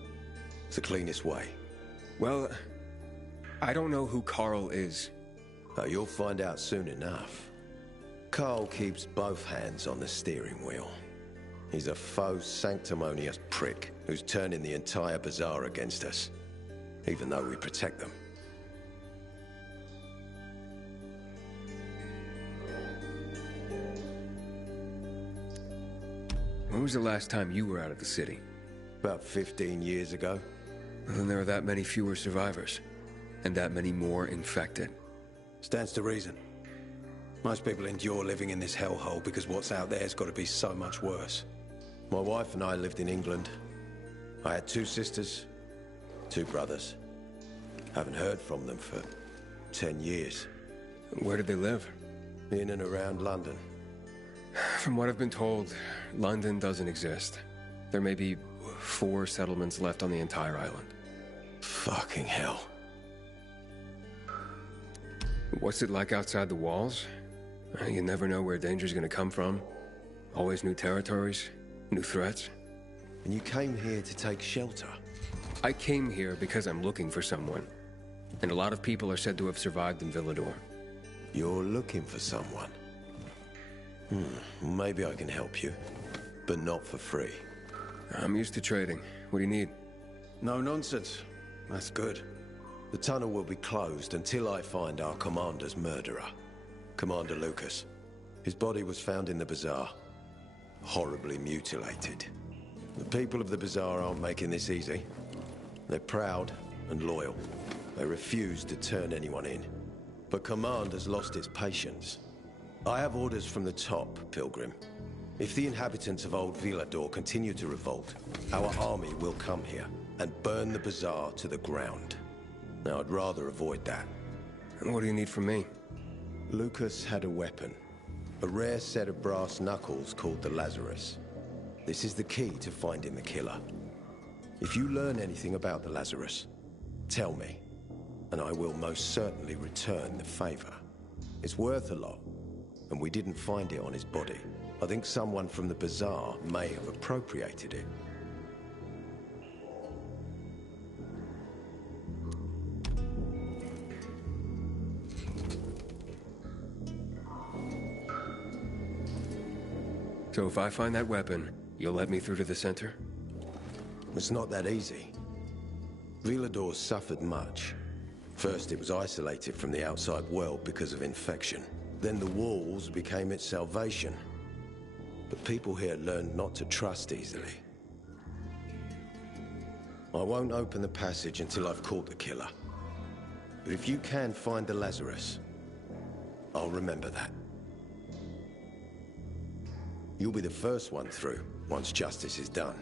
It's the cleanest way. Well, I don't know who Carl is. You'll find out soon enough. Carl keeps both hands on the steering wheel. He's a faux sanctimonious prick who's turning the entire bazaar against us, even though we protect them. When was the last time you were out of the city? About 15 years ago. Well, then there are that many fewer survivors, and that many more infected. Stands to reason. Most people endure living in this hellhole because what's out there's got to be so much worse. My wife and I lived in England. I had 2 sisters, 2 brothers. Haven't heard from them for 10 years. Where did they live? In and around London. From what I've been told, London doesn't exist. There may be 4 settlements left on the entire island. Fucking hell. What's it like outside the walls? You never know where danger's gonna come from. Always new territories, new threats. And you came here to take shelter? I came here because I'm looking for someone. And a lot of people are said to have survived in Villador. You're looking for someone? Maybe I can help you. But not for free. I'm used to trading. What do you need? No nonsense. That's good. The tunnel will be closed until I find our commander's murderer. Commander Lucas. His body was found in the bazaar. Horribly mutilated. The people of the bazaar aren't making this easy. They're proud and loyal. They refuse to turn anyone in. But Command has lost its patience. I have orders from the top, Pilgrim. If the inhabitants of Old Villador continue to revolt, our army will come here and burn the bazaar to the ground. Now, I'd rather avoid that. And what do you need from me? Lucas had a weapon. A rare set of brass knuckles called the Lazarus. This is the key to finding the killer. If you learn anything about the Lazarus, tell me, and I will most certainly return the favor. It's worth a lot, and we didn't find it on his body. I think someone from the bazaar may have appropriated it. So if I find that weapon, you'll let me through to the center? It's not that easy. Villador suffered much. First, it was isolated from the outside world because of infection. Then the walls became its salvation. But people here learned not to trust easily. I won't open the passage until I've caught the killer. But if you can find the Lazarus, I'll remember that. You'll be the first one through, once justice is done.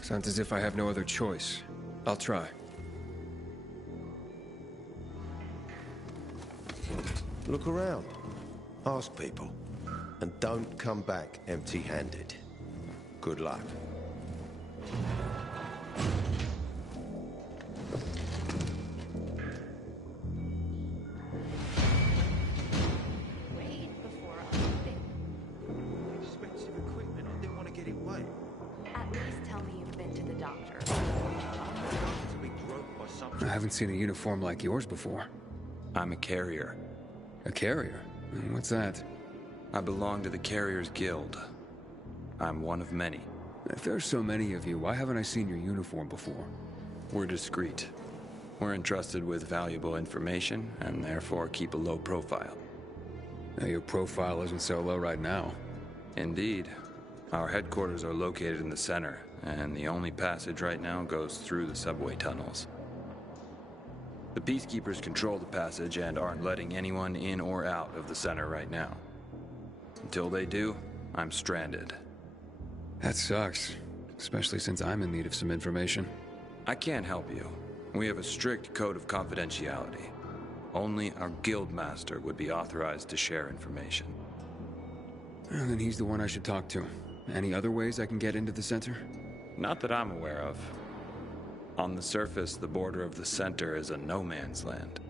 Sounds as if I have no other choice. I'll try. Look around. Ask people. And don't come back empty-handed. Good luck. Expensive equipment. I didn't want to get it wet. At least tell me you've been to the doctor. To be groped by some. I haven't seen a uniform like yours before. I'm a carrier. A carrier? What's that? I belong to the Carriers Guild. I'm one of many. If there's so many of you, why haven't I seen your uniform before? We're discreet. We're entrusted with valuable information, and therefore keep a low profile. Now, your profile isn't so low right now. Indeed. Our headquarters are located in the center, and the only passage right now goes through the subway tunnels. The Peacekeepers control the passage and aren't letting anyone in or out of the center right now. Until they do, I'm stranded. That sucks, especially since I'm in need of some information. I can't help you. We have a strict code of confidentiality. Only our guild master would be authorized to share information. Well, then he's the one I should talk to. Any other ways I can get into the center? Not that I'm aware of. On the surface, the border of the center is a no-man's land.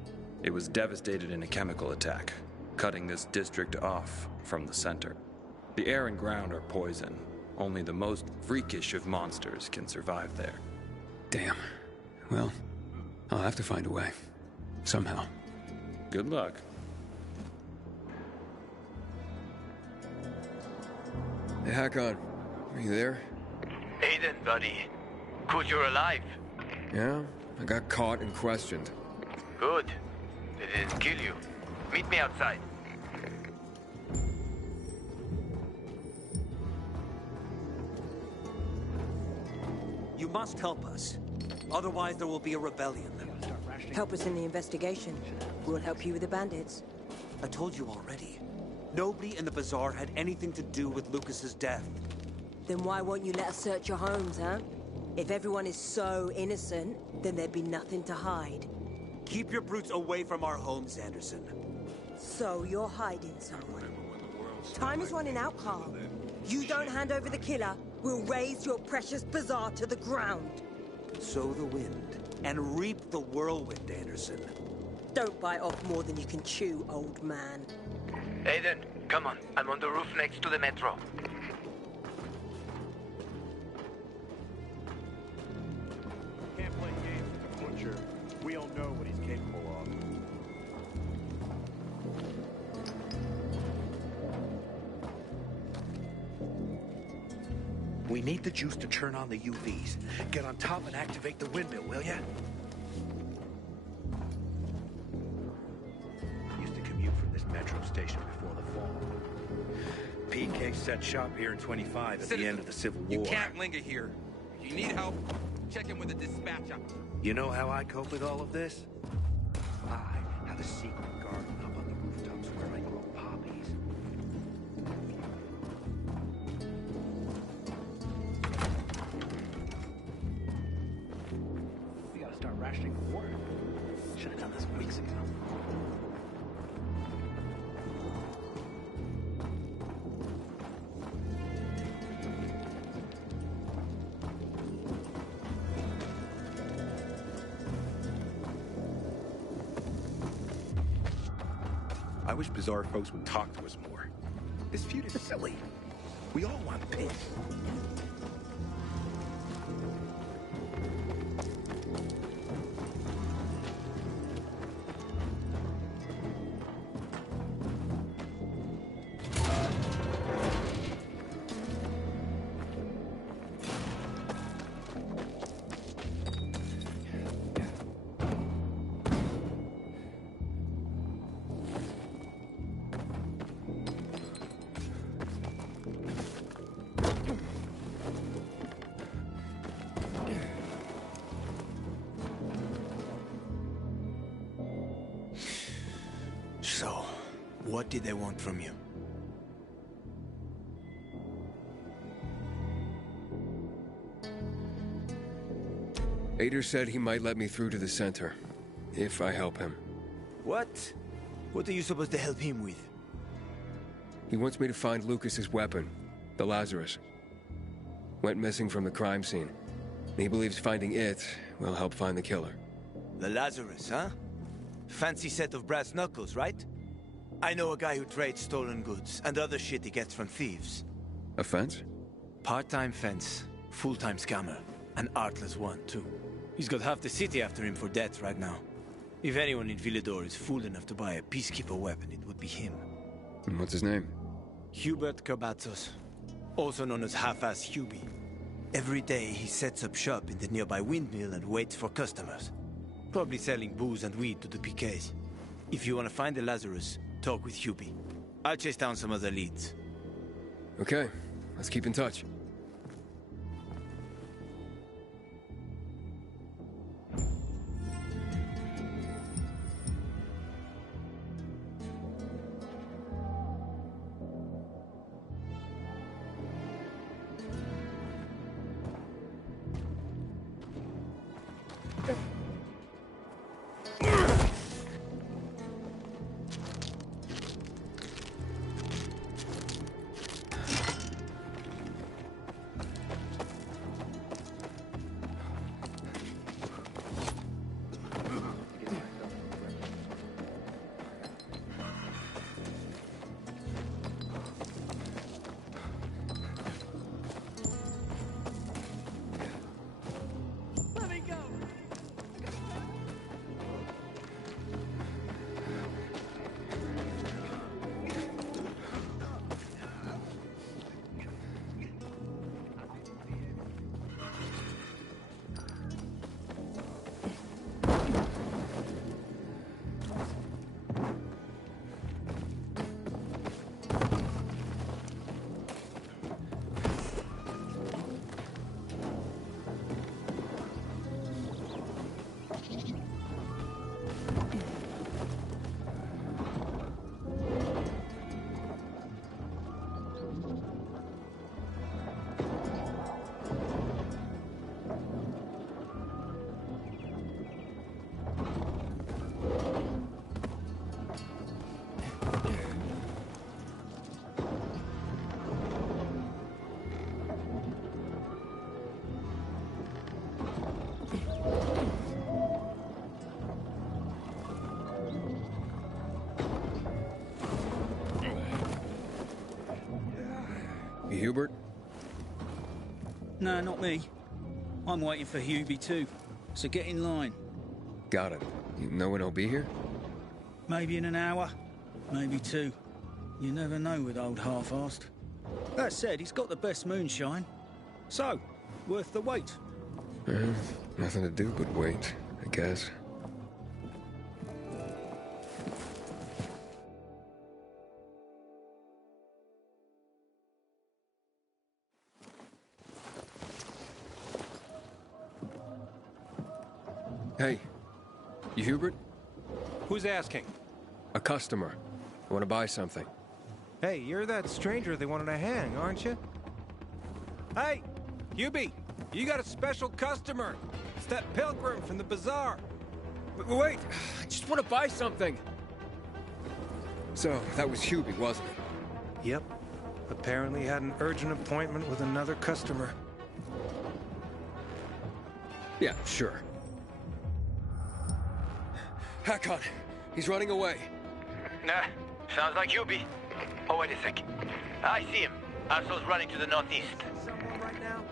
It was devastated in a chemical attack, cutting this district off from the center. The air and ground are poison. Only the most freakish of monsters can survive there. Damn. Well, I'll have to find a way. Somehow. Good luck. Hey, Hakon. Are you there? Aiden, buddy. Good you're alive. Yeah? I got caught and questioned. Good. They didn't kill you. Meet me outside. You must help us. Otherwise, there will be a rebellion. Help us in the investigation. We'll help you with the bandits. I told you already. Nobody in the bazaar had anything to do with Lucas's death. Then why won't you let us search your homes, huh? If everyone is so innocent, then there'd be nothing to hide. Keep your brutes away from our homes, Anderson. So you're hiding someone. Time is running out, Carl. You don't hand over the killer, we'll raise your precious bazaar to the ground. Sow the wind and reap the whirlwind, Anderson. Don't bite off more than you can chew, old man. Aiden, come on. I'm on the roof next to the metro. Can't play games with the Butcher. We all know what he's capable of. We need the juice to turn on the UVs. Get on top and activate the windmill, will ya? Used to commute from this metro station before the fall. PK set shop here in 25 at the end of the Civil War. You can't linger here. If you need help, check in with the dispatcher. You know how I cope with all of this? I have a secret garden up on the rooftops where I grow poppies. We gotta start rationing the water. Should have done this weeks ago. I wish Bazaar folks would talk to us more. This feud is silly. We all want peace. So, what did they want from you? Ader said he might let me through to the center, if I help him. What? What are you supposed to help him with? He wants me to find Lucas's weapon, the Lazarus. Went missing from the crime scene. He believes finding it will help find the killer. The Lazarus, huh? Fancy set of brass knuckles, right? I know a guy who trades stolen goods and other shit he gets from thieves. A fence? Part-time fence, full-time scammer. An artless one, too. He's got half the city after him for debt right now. If anyone in Villador is fool enough to buy a peacekeeper weapon, it would be him. And what's his name? Hubert Kabatzos, also known as Half-Ass Hubie. Every day he sets up shop in the nearby windmill and waits for customers. Probably selling booze and weed to the PKs. If you want to find the Lazarus, talk with Hubie. I'll chase down some other leads. Okay, let's keep in touch. You Hubert? No, not me. I'm waiting for Hubie too, so get in line. Got it. You know when he'll be here? Maybe in an hour, maybe two. You never know with old half-assed. That said, he's got the best moonshine. So, worth the wait. Nothing to do but wait, I guess. Hey, you Hubert? Who's asking? A customer. I want to buy something. Hey, you're that stranger they wanted to hang, aren't you? Hey, Hubie, you got a special customer. It's that pilgrim from the bazaar. Wait, I just want to buy something. So, that was Hubie, wasn't it? Yep. Apparently had an urgent appointment with another customer. Yeah, sure. Hakon, he's running away. Nah, sounds like Hubie. Oh, wait a sec. I see him. Arso's running to the northeast. Someone right now?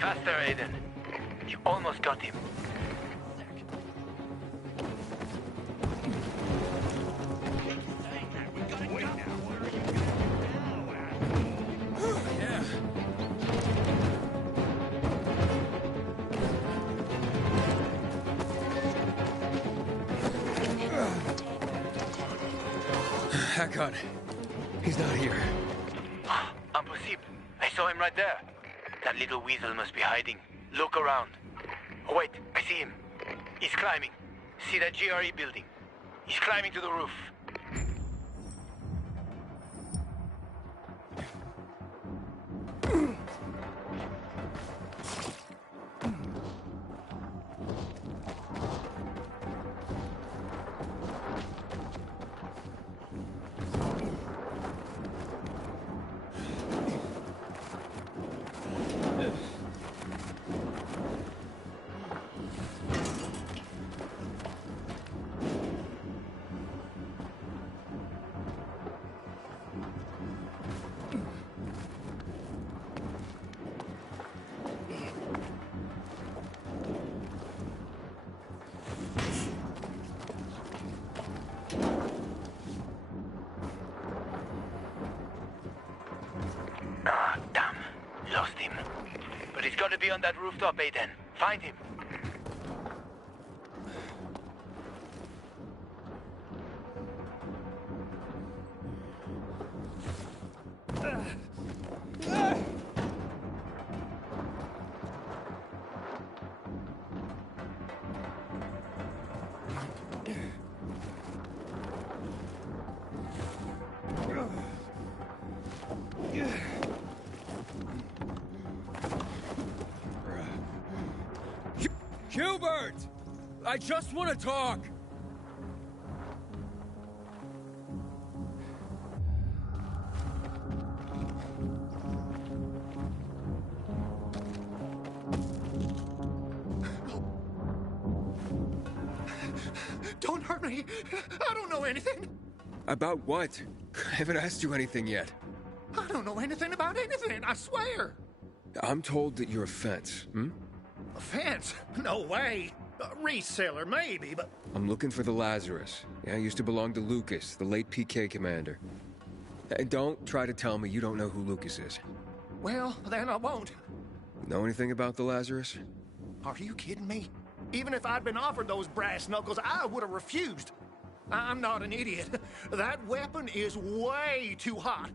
Faster, Aiden. You almost got him. Hakon, he's not here. Impossible. I saw him right there. That little weasel must be hiding. Look around. Oh, wait, I see him. He's climbing. See that GRE building? He's climbing to the roof. Ah, damn. Lost him. But he's got to be on that rooftop, Aiden. Find him. Hubert! I just want to talk! Don't hurt me! I don't know anything! About what? I haven't asked you anything yet. I don't know anything about anything, I swear! I'm told that you're a fence, A fence? No way! A reseller, maybe, but... I'm looking for the Lazarus. Yeah, it used to belong to Lucas, the late PK commander. And don't try to tell me you don't know who Lucas is. Well, then I won't. Know anything about the Lazarus? Are you kidding me? Even if I'd been offered those brass knuckles, I would have refused. I'm not an idiot. That weapon is way too hot.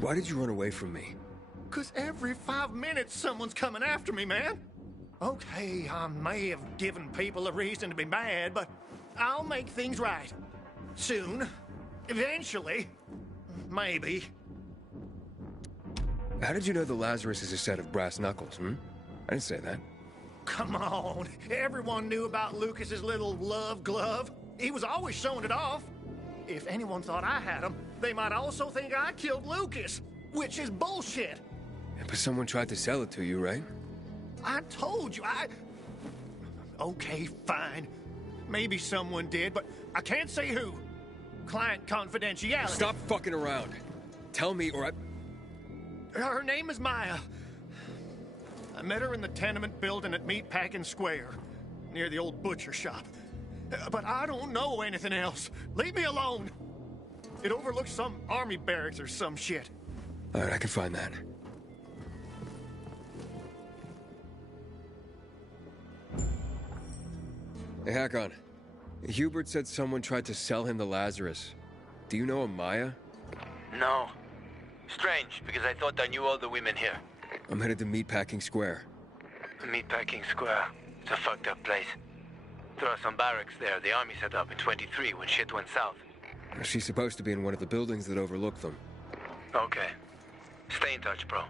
Why did you run away from me? 'Cause every 5 minutes someone's coming after me, man. Okay, I may have given people a reason to be mad, but I'll make things right. Soon. Eventually. Maybe. How did you know the Lazarus is a set of brass knuckles, I didn't say that. Come on. Everyone knew about Lucas's little love glove. He was always showing it off. If anyone thought I had him, they might also think I killed Lucas, which is bullshit. But someone tried to sell it to you, right? I told you, Okay, fine. Maybe someone did, but I can't say who. Client confidentiality. Stop fucking around. Tell me or I... Her name is Maya. I met her in the tenement building at Meatpacking Square, near the old butcher shop. But I don't know anything else. Leave me alone. It overlooks some army barracks or some shit. All right, I can find that. Hey, Hakon. Hubert said someone tried to sell him the Lazarus. Do you know a Maya? No. Strange, because I thought I knew all the women here. I'm headed to Meatpacking Square. Meatpacking Square. It's a fucked up place. There are some barracks there the army set up in 23 when shit went south. She's supposed to be in one of the buildings that overlook them. Okay. Stay in touch, bro.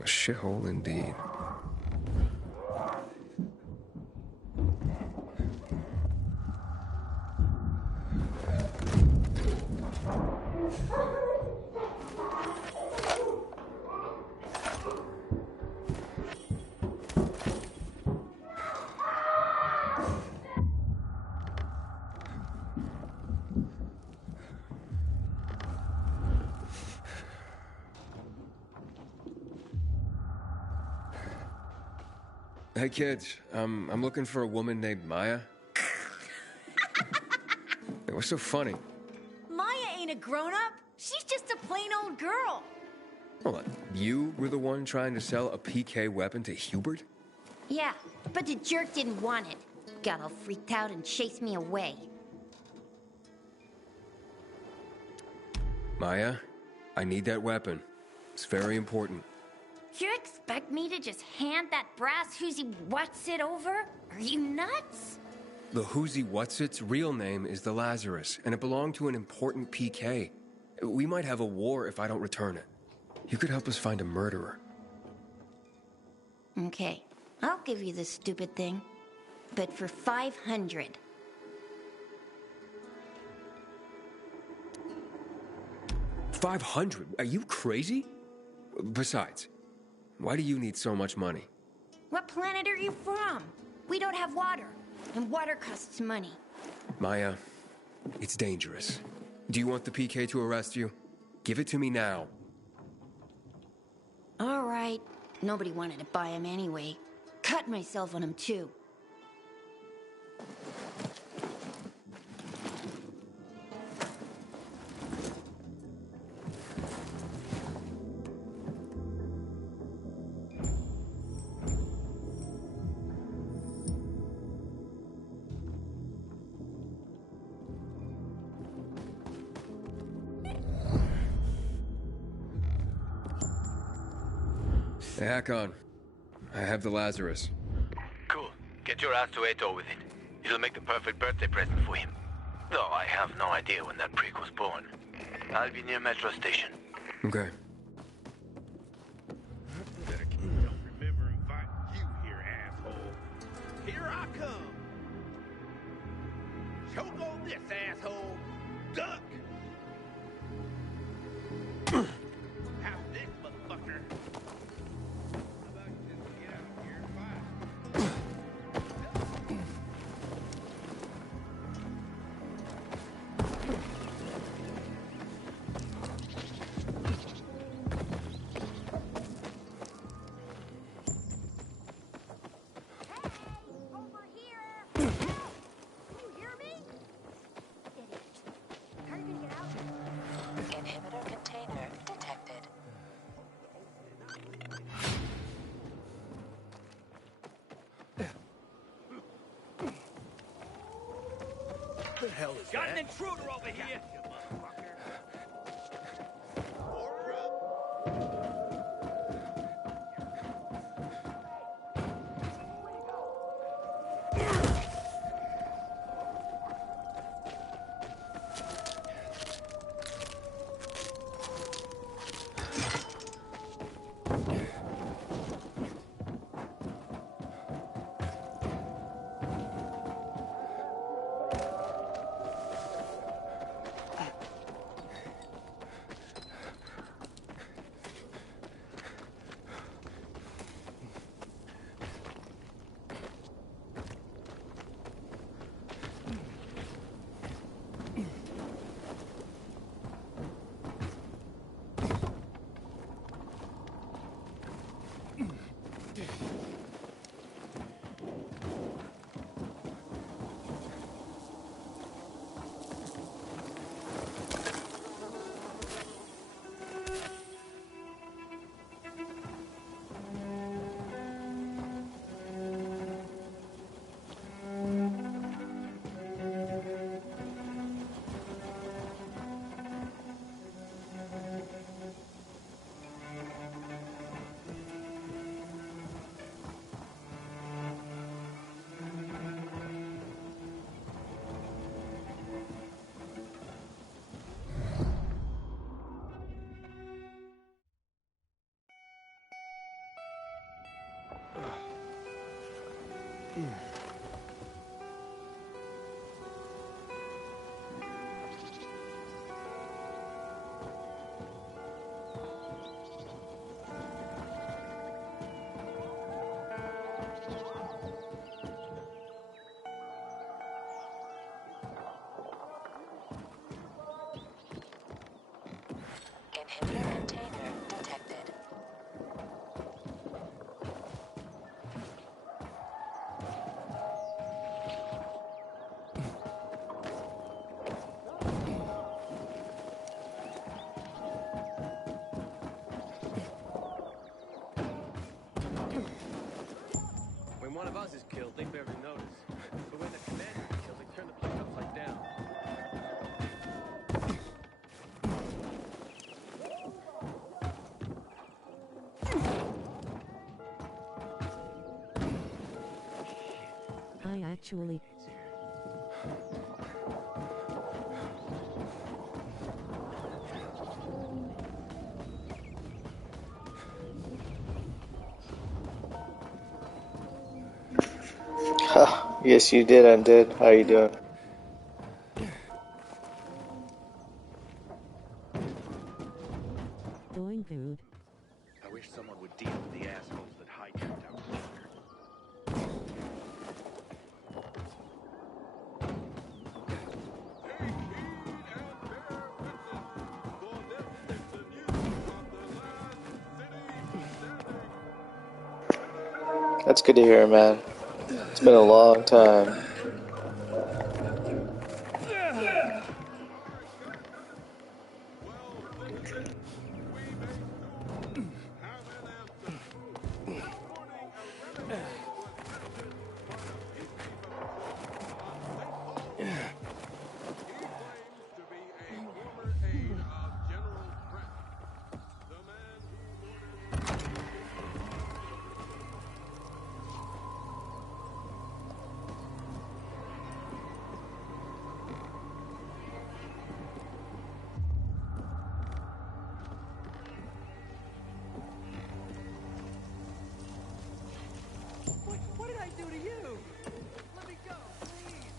A shithole indeed. Hey kids, I'm looking for a woman named Maya. Hey, what's so funny? Maya ain't a grown-up. She's just a plain old girl. Hold on, you were the one trying to sell a PK weapon to Hubert? Yeah, but the jerk didn't want it. Got all freaked out and chased me away. Maya, I need that weapon. It's very important. You expect me to just hand that brass whoozy what's it over? Are you nuts? The whoozy what's-its real name is the Lazarus, and it belonged to an important PK. We might have a war if I don't return it. You could help us find a murderer. Okay, I'll give you this stupid thing. But for 500. $500? Are you crazy? Besides, why do you need so much money? What planet are you from? We don't have water, and water costs money. Maya, it's dangerous. Do you want the PK to arrest you? Give it to me now. All right. Nobody wanted to buy him anyway. Cut myself on him, too. Hey, Hakon. I have the Lazarus. Cool. Get your ass to Ato with it. It'll make the perfect birthday present for him. Though I have no idea when that prick was born. I'll be near Metro Station. Okay. Don't remember inviting you here, asshole. Here I come. Choke on this, asshole. Duck. How's this, motherfucker? Inhibitor container detected. What the hell is Got that? an intruder over here! Inhibitor container detected. When one of us is killed, they barely notice. But when the commander is killed, they turn the place upside down. I actually... Yes, you did, Undead. How you doing? Doing good. I wish someone would deal with the assholes that hijacked our water. That's good to hear, man. It's been a long time. What did I do to you? Let me go, please.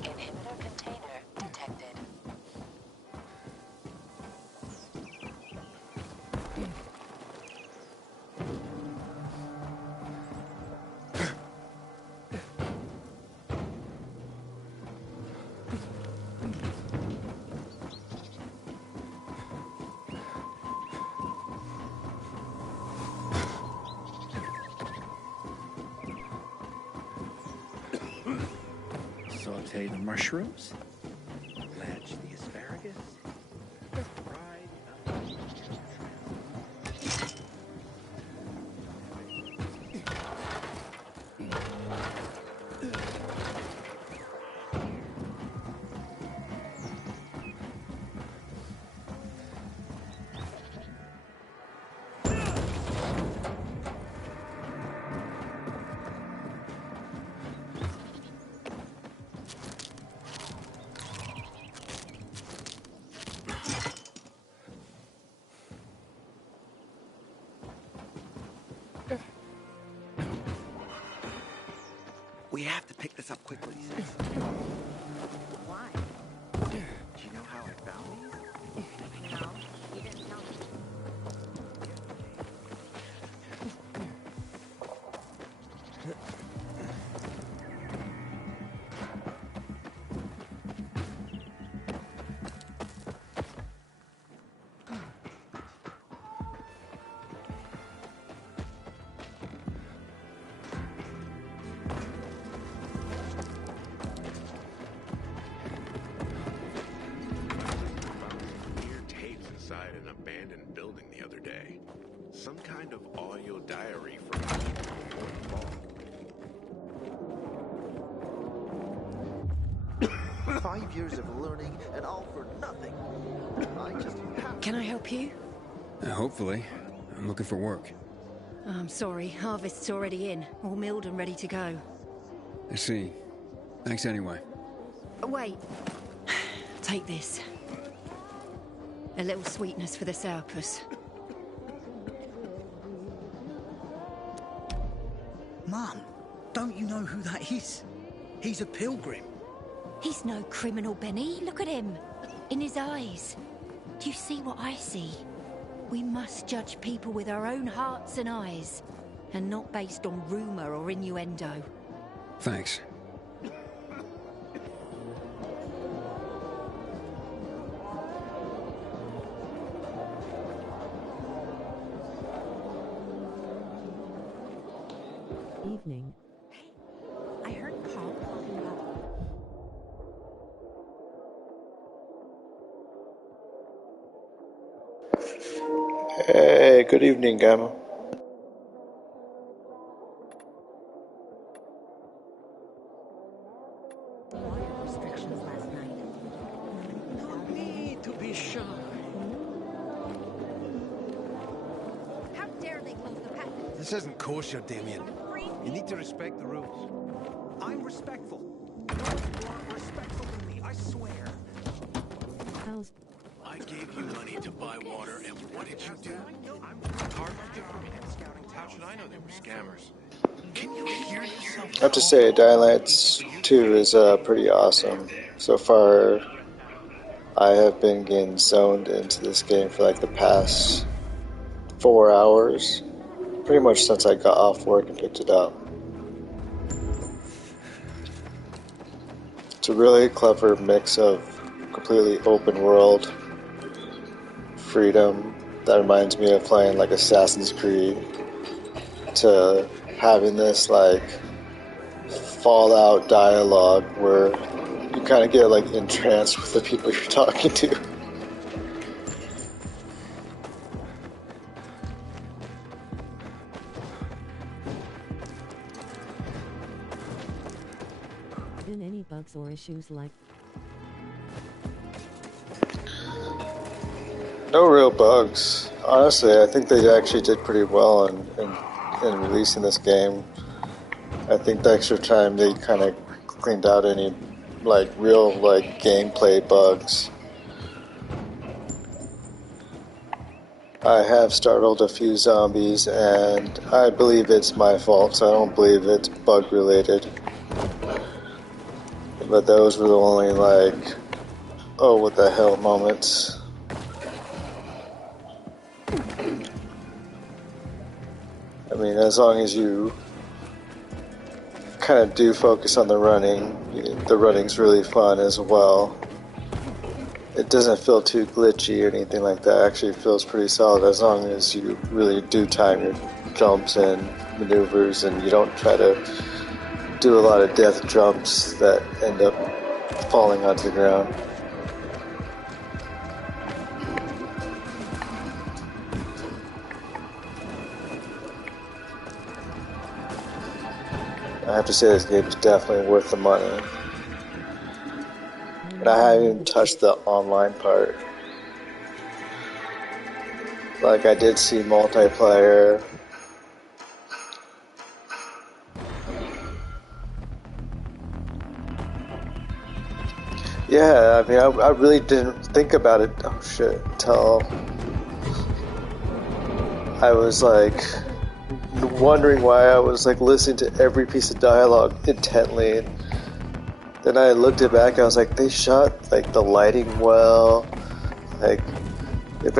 Inhibitor container detected. Saute the mushrooms, blanch the asparagus, fry We have to pick this up quickly, sis. Why? Do you know how I found these? No, you didn't tell me. Some kind of audio diary from before the fall. 5 years of learning and all for nothing. I just have... Can I help you? Hopefully. I'm looking for work. I'm sorry, harvest's already in, all milled and ready to go. I see. Thanks anyway. Wait. Take this. A little sweetness for the sourpuss. Mum, don't you know who that is? He's a pilgrim. He's no criminal, Benny. Look at him. In his eyes. Do you see what I see? We must judge people with our own hearts and eyes, and not based on rumor or innuendo. Thanks. Evening. I heard Carl talking about... Hey, good evening, Gamma. restrictions last night. No need to be shy. How dare they close the passage? This isn't kosher, Damien. You need to respect the rules. I'm respectful. You're more respectful than me, I swear. I gave you money to buy water, and what did you do? How should I know they were scammers? Can you hear yourself? I have to say, Dying Light 2 is pretty awesome. So far, I have been getting zoned into this game for like the past 4 hours. Pretty much since I got off work and picked it up. It's a really clever mix of completely open world freedom that reminds me of playing like Assassin's Creed to having this like Fallout dialogue where you kind of get like entranced with the people you're talking to. Been any bugs or issues like... No real bugs. Honestly, I think they actually did pretty well in releasing this game. I think the extra time they kind of cleaned out any like real like gameplay bugs. I have startled a few zombies, and I believe it's my fault, so I don't believe it's bug related. But those were the only like, oh what the hell moments. I mean, as long as you kind of do focus on the running's really fun as well. It doesn't feel too glitchy or anything like that. It actually feels pretty solid as long as you really do time your jumps and maneuvers and you don't try to do a lot of death jumps that end up falling onto the ground. I have to say this game is definitely worth the money. And I haven't even touched the online part. Like I did see multiplayer. Yeah, I mean I really didn't think about it, oh shit, until I was like wondering why I was like listening to every piece of dialogue intently. And then I looked it back. I was like, they shot like the lighting well. Like it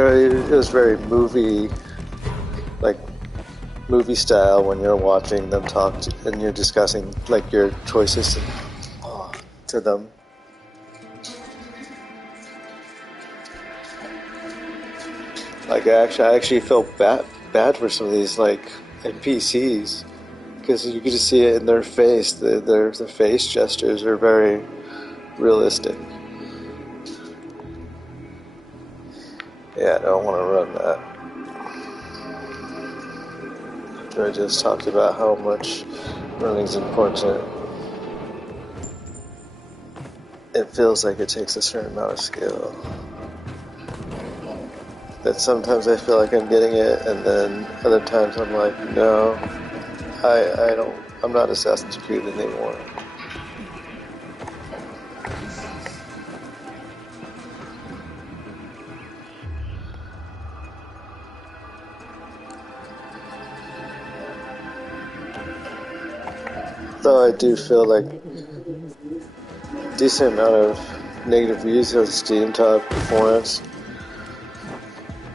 was very movie style when you're watching them talk and you're discussing like your choices to them. Like I actually felt bad for some of these like NPCs because you can just see it in their face. Their face gestures are very realistic. Yeah, I don't want to run that. after I just talked about how much running's important. It feels like it takes a certain amount of skill. That sometimes I feel like I'm getting it, and then other times I'm like, no, I'm not Assassin's Creed anymore. Though I do feel like a decent amount of negative reviews on Steam Top Performance.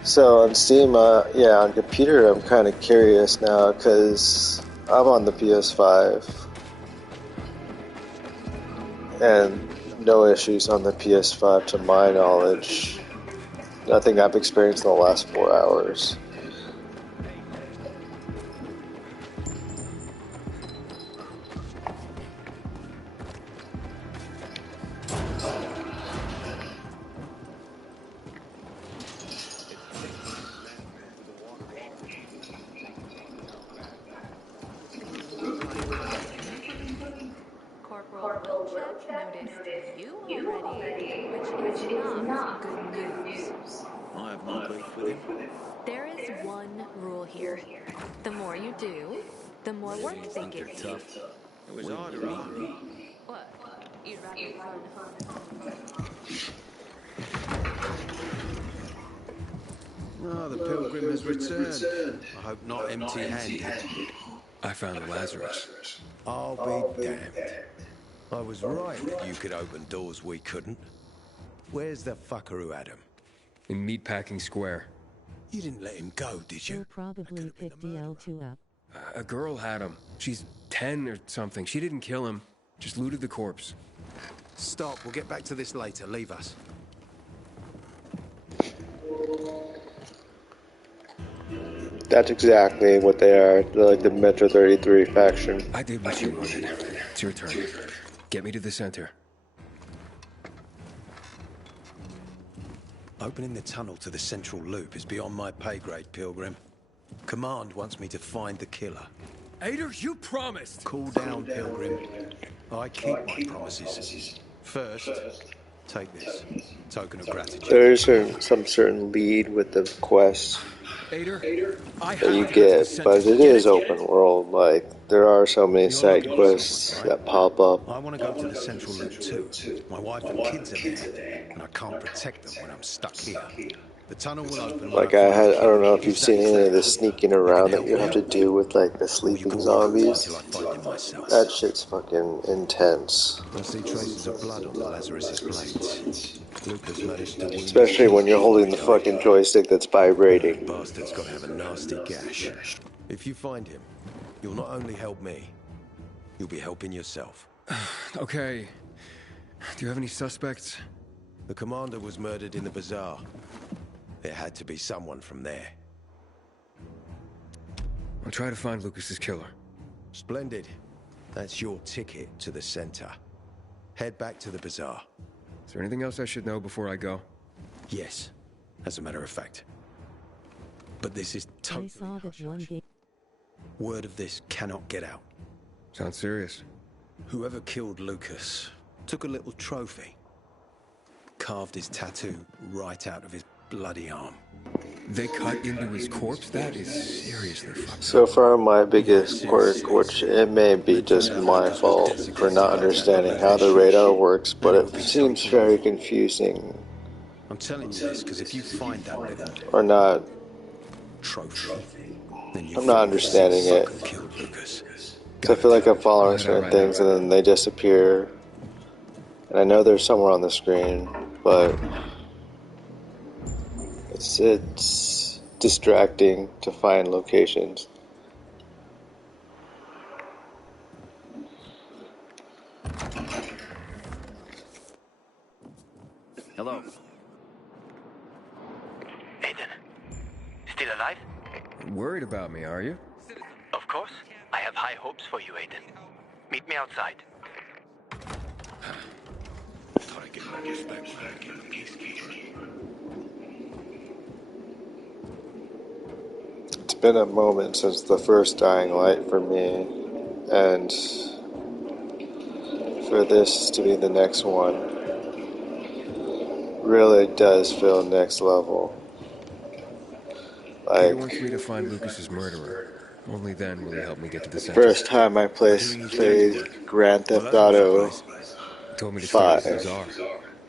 So on Steam, yeah, on computer, I'm kind of curious now because I'm on the PS5 and no issues on the PS5 to my knowledge. Nothing I've experienced in the last 4 hours. Corporal Wilczek noticed you already, which is not good news. I have no beef with him. There is one rule here. The more you do, the more work they give you. Tough. It was hard to me. What? You'd rather run Oh, the pilgrim has returned. I hope not empty-handed. I found the Lazarus. I'll be damned. I was right that you could open doors we couldn't. Where's the fucker who had him? In Meatpacking Square. You didn't let him go, did you? He'll probably pick the L2 up. A girl had him. She's 10 or something. She didn't kill him. Just looted the corpse. Stop. We'll get back to this later. Leave us. That's exactly what they are. They're like the Metro 33 faction. I did what you wanted. It's your turn. Get me to the center. Opening the tunnel to the central loop is beyond my pay grade, Pilgrim. Command wants me to find the killer. Ader, you promised! Cool down, Pilgrim. I keep my promises. First, take this. Token of gratitude. There is some certain lead with the quest Ader, that you get, but it is open world. Like, there are so many side quests that pop up. I want to go to the central loop too. My wife and kids are there, and I can't protect them when I'm stuck here. The tunnel will open. Like, I don't know if you've seen any of the sneaking around that you have to do with, like, the sleeping zombies. That shit's fucking intense. I see traces of blood on the Lazarus's blades. Lucas managed to wound. Especially when you're holding the fucking joystick that's vibrating. Bastard's got to have a nasty gash. If you find him, you'll not only help me, you'll be helping yourself. Okay. Do you have any suspects? The commander was murdered in the bazaar. It had to be someone from there. I'll try to find Lucas's killer. Splendid. That's your ticket to the center. Head back to the bazaar. Is there anything else I should know before I go? Yes, as a matter of fact. But this is totally hush-hush. Word of this cannot get out. Sounds serious. Whoever killed Lucas took a little trophy. Carved his tattoo right out of his bloody arm. They cut into his corpse? That is seriously fucked. So far, my biggest quirk, which it may be just my fault for not understanding how the radar works, but it seems very confusing. I'm telling you this because if you find that little or not trophy, then I'm not understanding it. I feel like I'm following certain things and then they disappear. And I know they're somewhere on the screen, but it's distracting to find locations. Hello. Aiden, still alive? Worried about me, are you? Of course. I have high hopes for you, Aiden. Meet me outside. Gotta get my respect back in the peacekeeper. been a moment since the first Dying Light for me, and for this to be the next one really does feel next level. Peter wants me to find Lucas's murderer. Only then will he help me get to the center. First time I played Grand Theft Auto Told me to start at the 5. bazaar.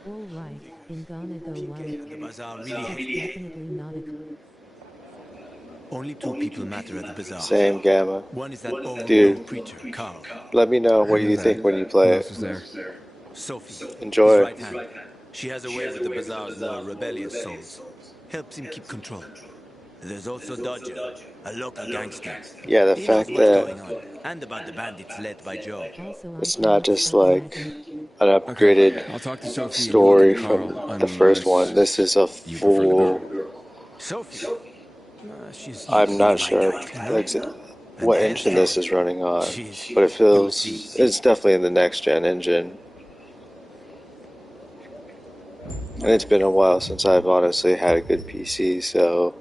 Alright, I'm gonna go while it's The bazaar really it's hates definitely not a Only two people matter at the bazaar. Same Gamma. One is that old Dude, preacher, Carl. let me know what I know you that. think when you Who play else it. is there? Sophie. Enjoy. His right hand. She has a way with the bazaar's more rebellious souls. Helps him keep control. There's also Dodger, a local gangster. Yeah, the He fact knows what's that going on, and about the bandits led by Joe. it's not just like an upgraded I'll talk to Sophie and you story look at Carl, from the first one. This is a you prefer the full. girl. Sophie. She's I'm not my sure type, you know? what engine this is running on, but it feels it's definitely in the next gen engine. And it's been a while since I've honestly had a good PC, so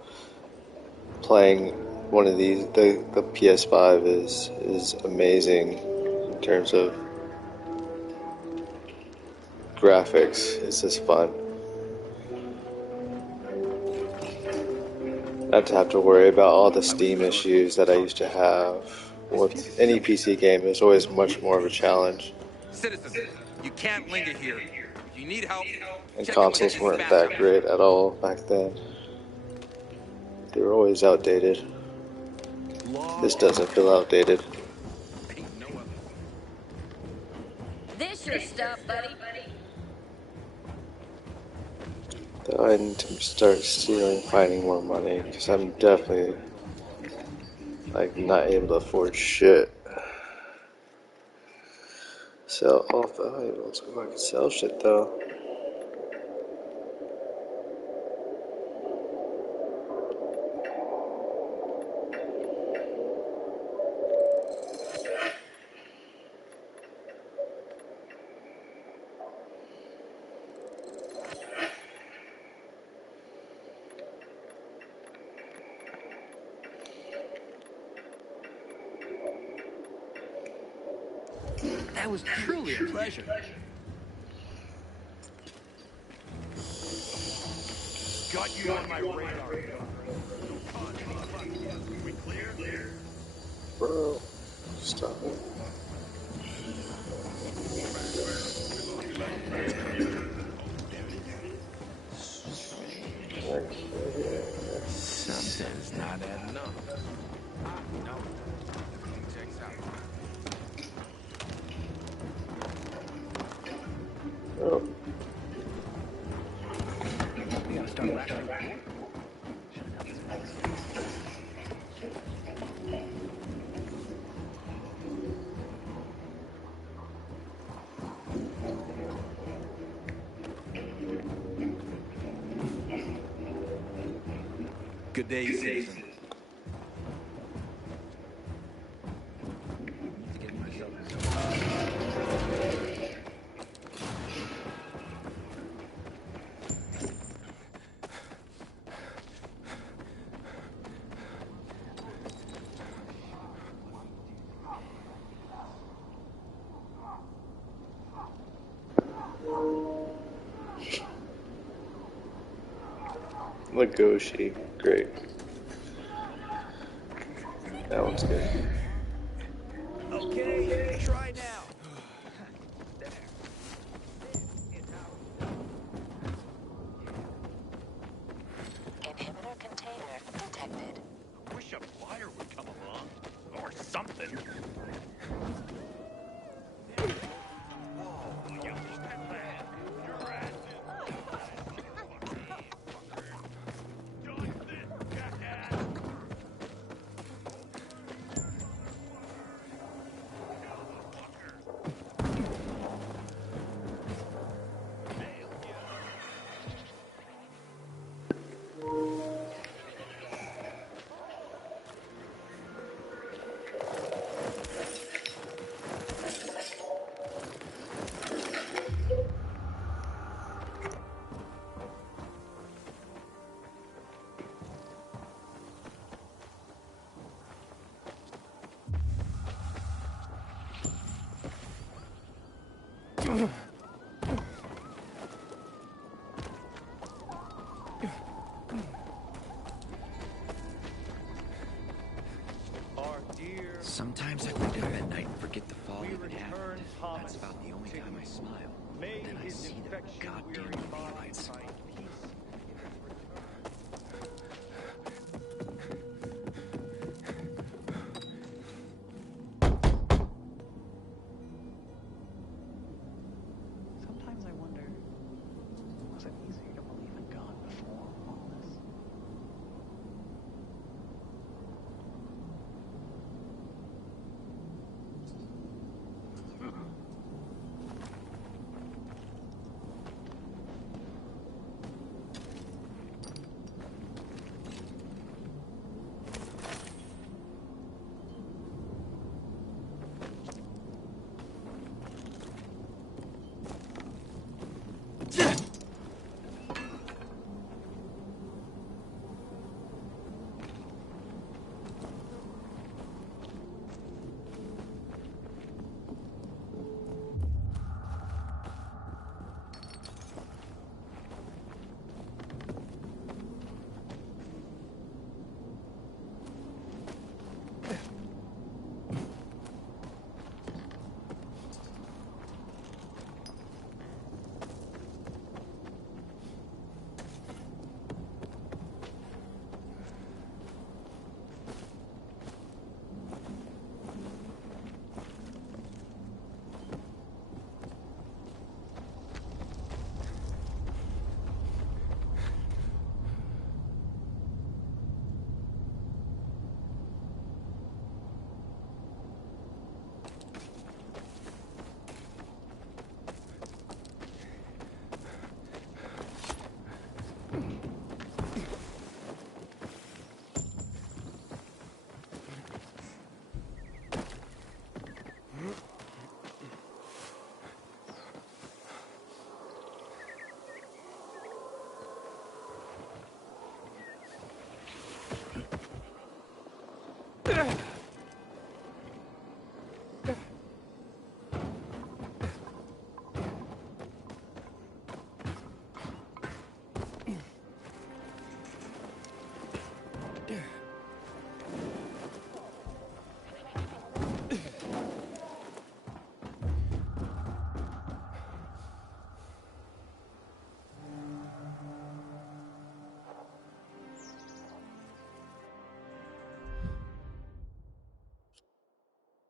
playing one of these, the PS5 is amazing in terms of graphics. It's just fun. Not to have to worry about all the Steam issues that I used to have with any PC game. Is always much more of a challenge. Citizens, you can't linger here. If you need help, And check in with consoles the weren't dispatcher. that great at all back then. They were always outdated. This doesn't feel outdated. This your stuff, buddy. Though I need to start stealing, finding more money, because I'm definitely like not able to afford shit. Sell all valuables. Oh, I can sell shit though. That was truly a pleasure. Got you on my radar. We clear? Bro, stop it. Something's not adding up. Oh. We gotta start rationing. Good day, citizen. Legoshi, great. That one's good. Okay, try now. Inhibitor container detected. Wish a flyer would come along. Or something. Sometimes I wake up at night and forget the fall even happened. That's about the only time I smile. Then I see the goddamn UV lights. Sometimes I wonder, was it easier to believe in God before all this?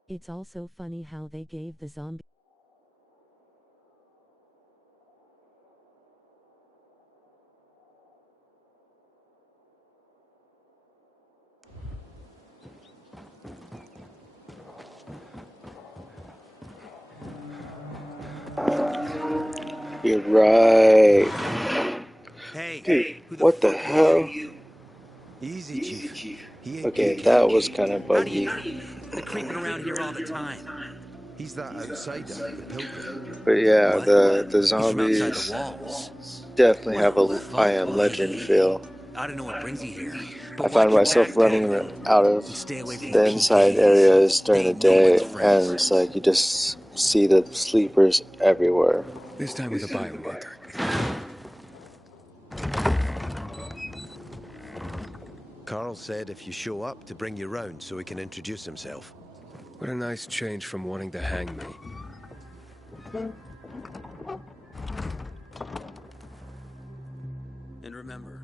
It's also funny how they gave the zombie You're right. Hey, Dude, what the hell? Easy, Chief. He ain't Okay, PK. that was kind of How do you buggy. know? They're creeping around here all the time. He's that outsider, the pilgrim. But yeah, What? the He's from outside the zombies walls. definitely have Well, a fuck, I Am Legend buddy. feel. I don't know what brings you here, I but find watch your myself back, running Pilgrim. out of And stay away from the the inside PKs. areas They during the ain't no one's day, friends. and it's like you just see the sleepers everywhere. This time with a biomarker. Carl said if you show up to bring you round so he can introduce himself. What a nice change from wanting to hang me. And remember,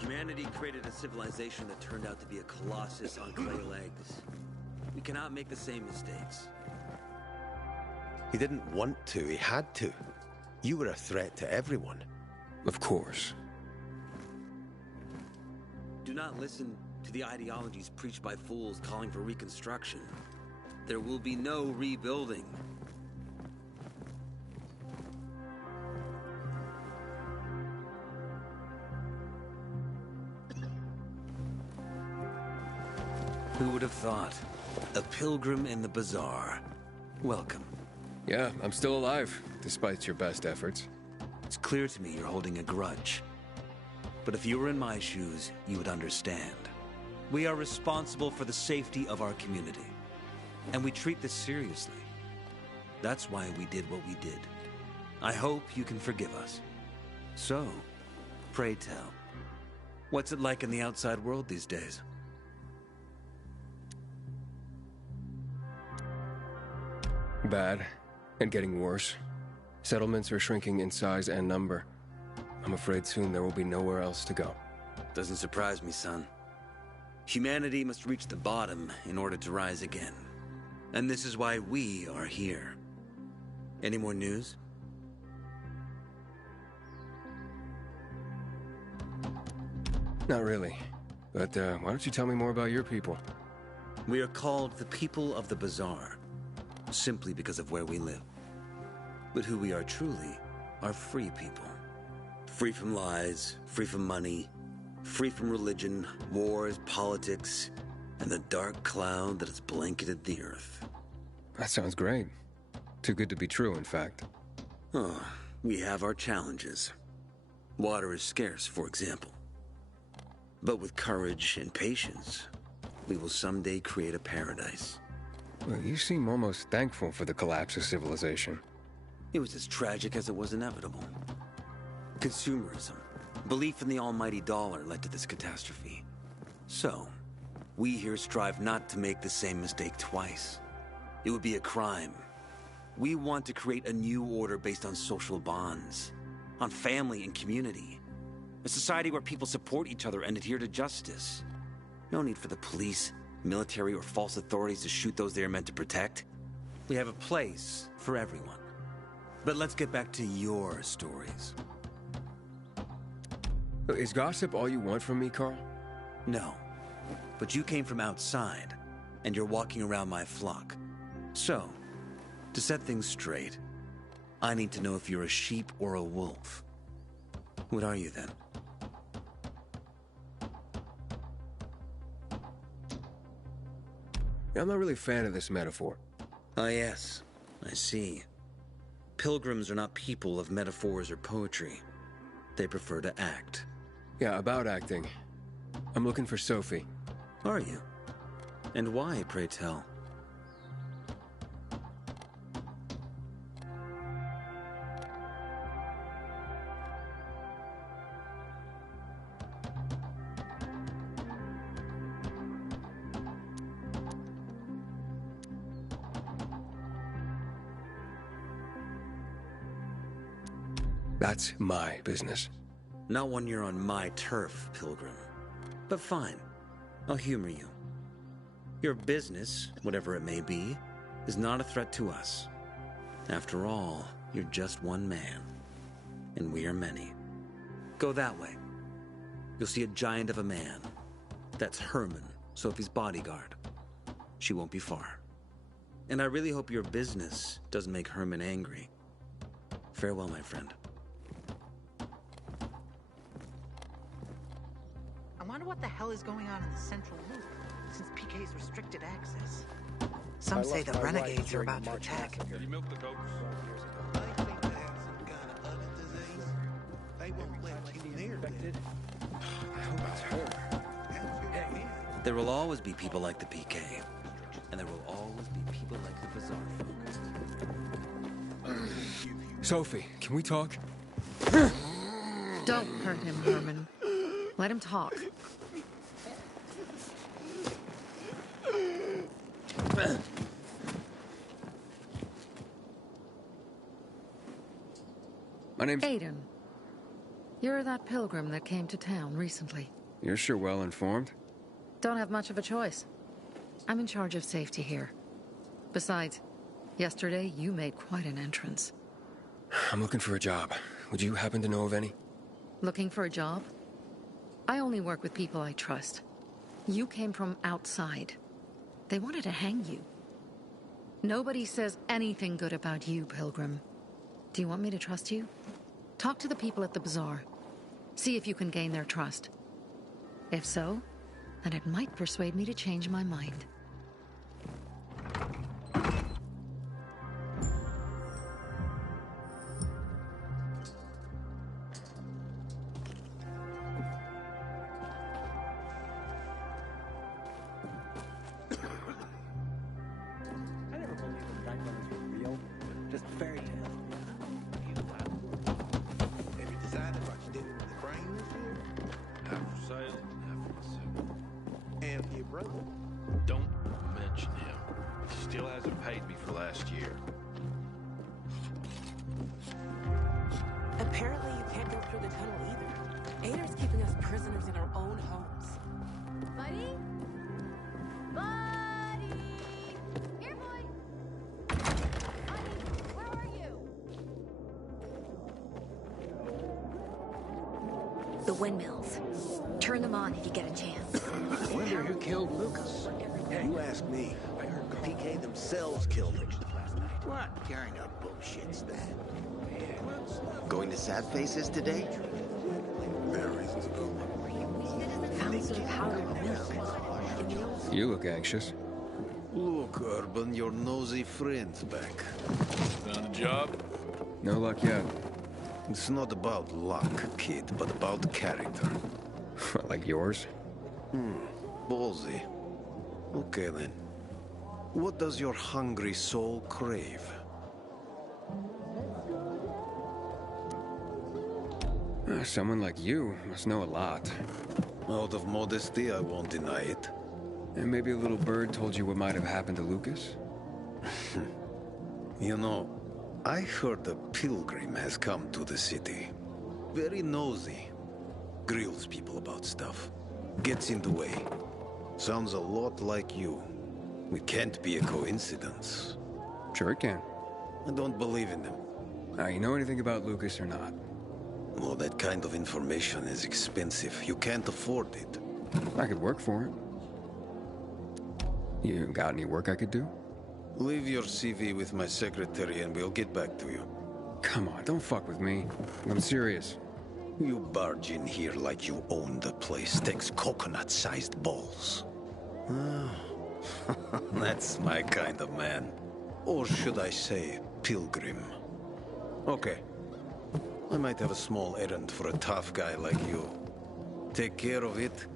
humanity created a civilization that turned out to be a colossus on clay legs. We cannot make the same mistakes. He didn't want to, he had to. You were a threat to everyone. Of course. Do not listen to the ideologies preached by fools calling for reconstruction. There will be no rebuilding. Who would have thought? A pilgrim in the bazaar. Welcome. Yeah, I'm still alive, despite your best efforts. It's clear to me you're holding a grudge. But if you were in my shoes, you would understand. We are responsible for the safety of our community. And we treat this seriously. That's why we did what we did. I hope you can forgive us. So, pray tell, what's it like in the outside world these days? Bad, and getting worse. Settlements are shrinking in size and number. I'm afraid soon there will be nowhere else to go. Doesn't surprise me, son. Humanity must reach the bottom in order to rise again. And this is why we are here. Any more news? Not really. But why don't you tell me more about your people? We are called the people of the Bazaar, simply because of where we live. But who we are truly are free people. Free from lies, free from money, free from religion, wars, politics, and the dark cloud that has blanketed the earth. That sounds great. Too good to be true, in fact. Oh, we have our challenges. Water is scarce, for example. But with courage and patience, we will someday create a paradise. Well, you seem almost thankful for the collapse of civilization. It was as tragic as it was inevitable. Consumerism, belief in the almighty dollar led to this catastrophe. So, we here strive not to make the same mistake twice. It would be a crime. We want to create a new order based on social bonds, on family and community. A society where people support each other and adhere to justice. No need for the police, military, or false authorities to shoot those they are meant to protect. We have a place for everyone. But let's get back to your stories. Is gossip all you want from me, Carl? No. But you came from outside, and you're walking around my flock. So, to set things straight, I need to know if you're a sheep or a wolf. What are you then? I'm not really a fan of this metaphor. Ah, yes. I see. Pilgrims are not people of metaphors or poetry. They prefer to act. Yeah, about acting. I'm looking for Sophie. Are you? And why, pray tell? That's my business. Not when you're on my turf, Pilgrim. But fine. I'll humor you. Your business, whatever it may be, is not a threat to us. After all, you're just one man. And we are many. Go that way. You'll see a giant of a man. That's Herman, Sophie's bodyguard. She won't be far. And I really hope your business doesn't make Herman angry. Farewell, my friend. I wonder what the hell is going on in the central loop, since PK's restricted access. Some say the renegades are about to attack. You milk the goats? There will always be people like the PK. And there will always be people like the Bazaar folk. Sophie, can we talk? Don't hurt him, Herman. Let him talk. My name's... Aiden. You're that pilgrim that came to town recently. You're sure well informed. Don't have much of a choice. I'm in charge of safety here. Besides, yesterday you made quite an entrance. I'm looking for a job. Would you happen to know of any? Looking for a job? I only work with people I trust. You came from outside. They wanted to hang you. Nobody says anything good about you, Pilgrim. Do you want me to trust you? Talk to the people at the bazaar. See if you can gain their trust. If so, then it might persuade me to change my mind. I never believed the Franklins were real. just fairy tale. Have you decided what you do with the crane this year? Half for sale, half for myself. And for your brother? Don't mention him. He still hasn't paid me for last year. Apparently you can't go through the tunnel either. Ader's keeping us prisoners in our own homes. Buddy? Buddy! Here, boy! Buddy, where are you? The windmills. Turn them on if you get a chance. I wonder who killed Lucas. You ask me. I heard PK themselves killed him. What kind of bullshit's that? Going to Sad Faces today? Better reasons to go. Found some powdered milk. You look anxious. Look, Urban, your nosy friend's back. Found a job? No luck yet. It's not about luck, kid, but about character. Like yours? Ballsy. Okay, then. What does your hungry soul crave? Someone like you must know a lot. Out of modesty, I won't deny it. And maybe a little bird told you what might have happened to Lucas? You know, I heard a pilgrim has come to the city. Very nosy. Grills people about stuff. Gets in the way. Sounds a lot like you. It can't be a coincidence. Sure it can. I don't believe in them. Now, you know anything about Lucas or not? Well, that kind of information is expensive. You can't afford it. I could work for it. You got any work I could do? Leave your CV with my secretary and we'll get back to you. Come on, don't fuck with me. I'm serious. You barge in here like you own the place. Takes coconut-sized balls. That's my kind of man. Or should I say, pilgrim. Okay. I might have a small errand for a tough guy like you. Take care of it,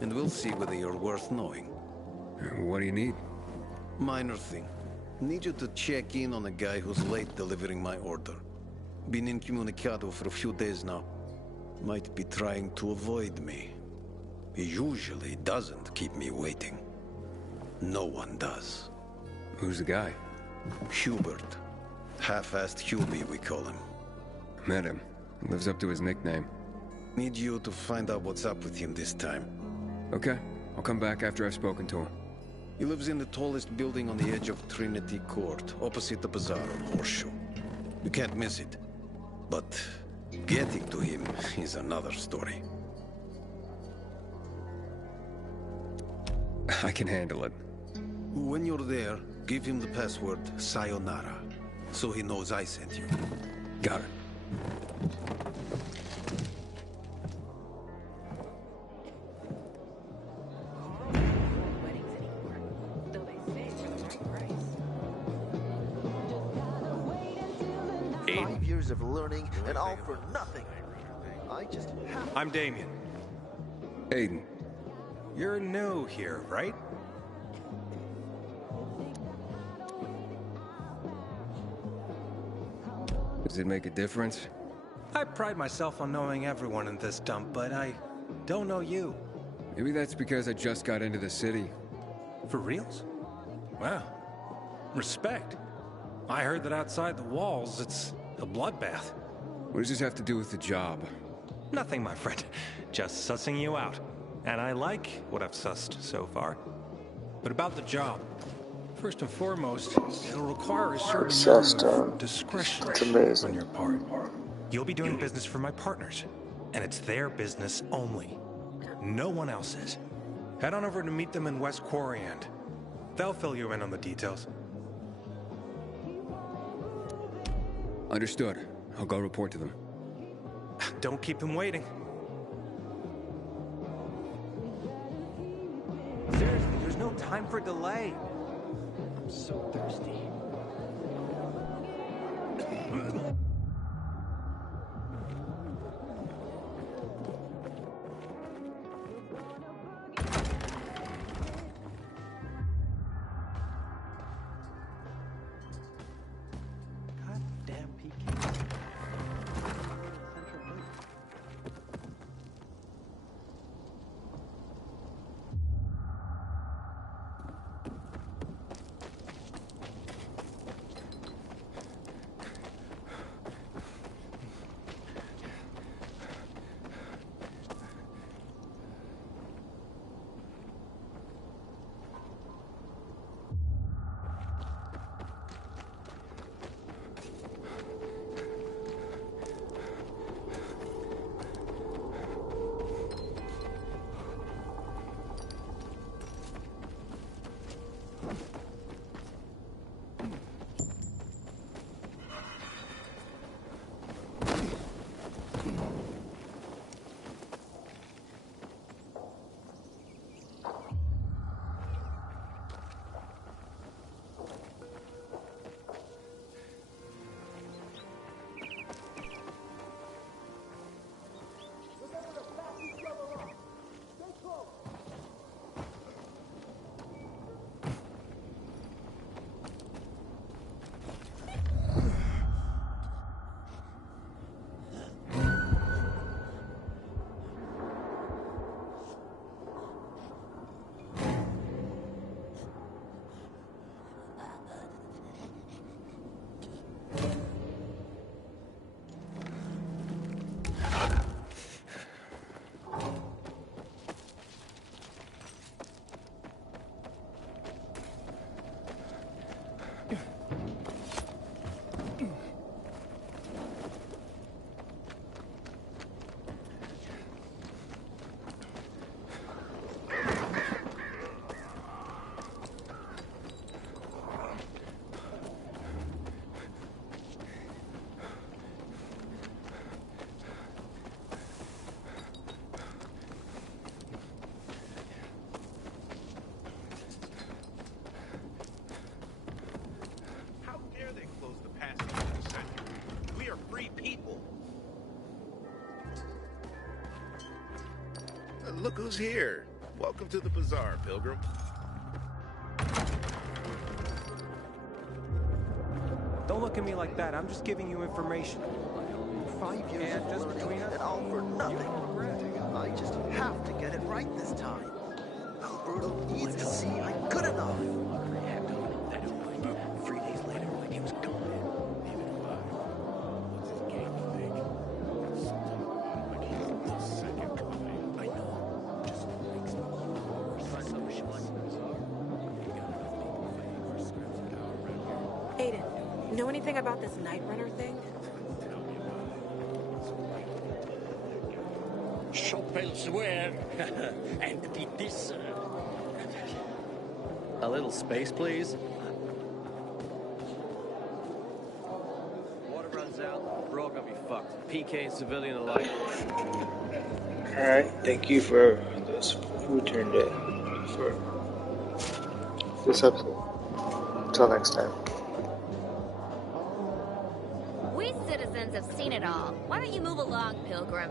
and we'll see whether you're worth knowing. What do you need? Minor thing. Need you to check in on a guy who's late delivering my order. Been incommunicado for a few days now. Might be trying to avoid me. He usually doesn't keep me waiting. No one does. Who's the guy? Hubert. Half-assed Hubie, we call him. Met him. Lives up to his nickname. Need you to find out what's up with him this time. Okay. I'll come back after I've spoken to him. He lives in the tallest building on the edge of Trinity Court, opposite the bazaar on Horseshoe. You can't miss it. But getting to him is another story. I can handle it. When you're there, give him the password Sayonara, so he knows I sent you. Got it. Of learning and all for nothing. I just have... I'm Damien. Aiden. You're new here, right? Does it make a difference? I pride myself on knowing everyone in this dump, but I don't know you. Maybe that's because I just got into the city. For reals? Wow. Respect. I heard that outside the walls, it's a bloodbath. What does this have to do with the job? Nothing, my friend. Just sussing you out. And I like what I've sussed so far. But about the job. First and foremost, it'll require a certain amount of discretion on your part. You'll be doing business for my partners, and it's their business only. No one else's. Head on over to meet them in West Quarry End. They'll fill you in on the details. Understood. I'll go report to them. Don't keep them waiting. Seriously, there's no time for delay. I'm so thirsty. look who's here. Welcome to the bazaar, Pilgrim. Don't look at me like that. I'm just giving you information. 5 years And of just learning, between us, and all for nothing. I just have to get it right this time. Alberto needs to see I'm good enough. 3 days later, like he was gone. Aiden, know anything about this Night Runner thing? Shop elsewhere. And did this, A little space, please. Water runs out, we're all gonna be fucked. PK and civilian alike. Alright, thank you for this. Who turned it for this episode. Until next time. We citizens have seen it all. Why don't you move along, Pilgrim?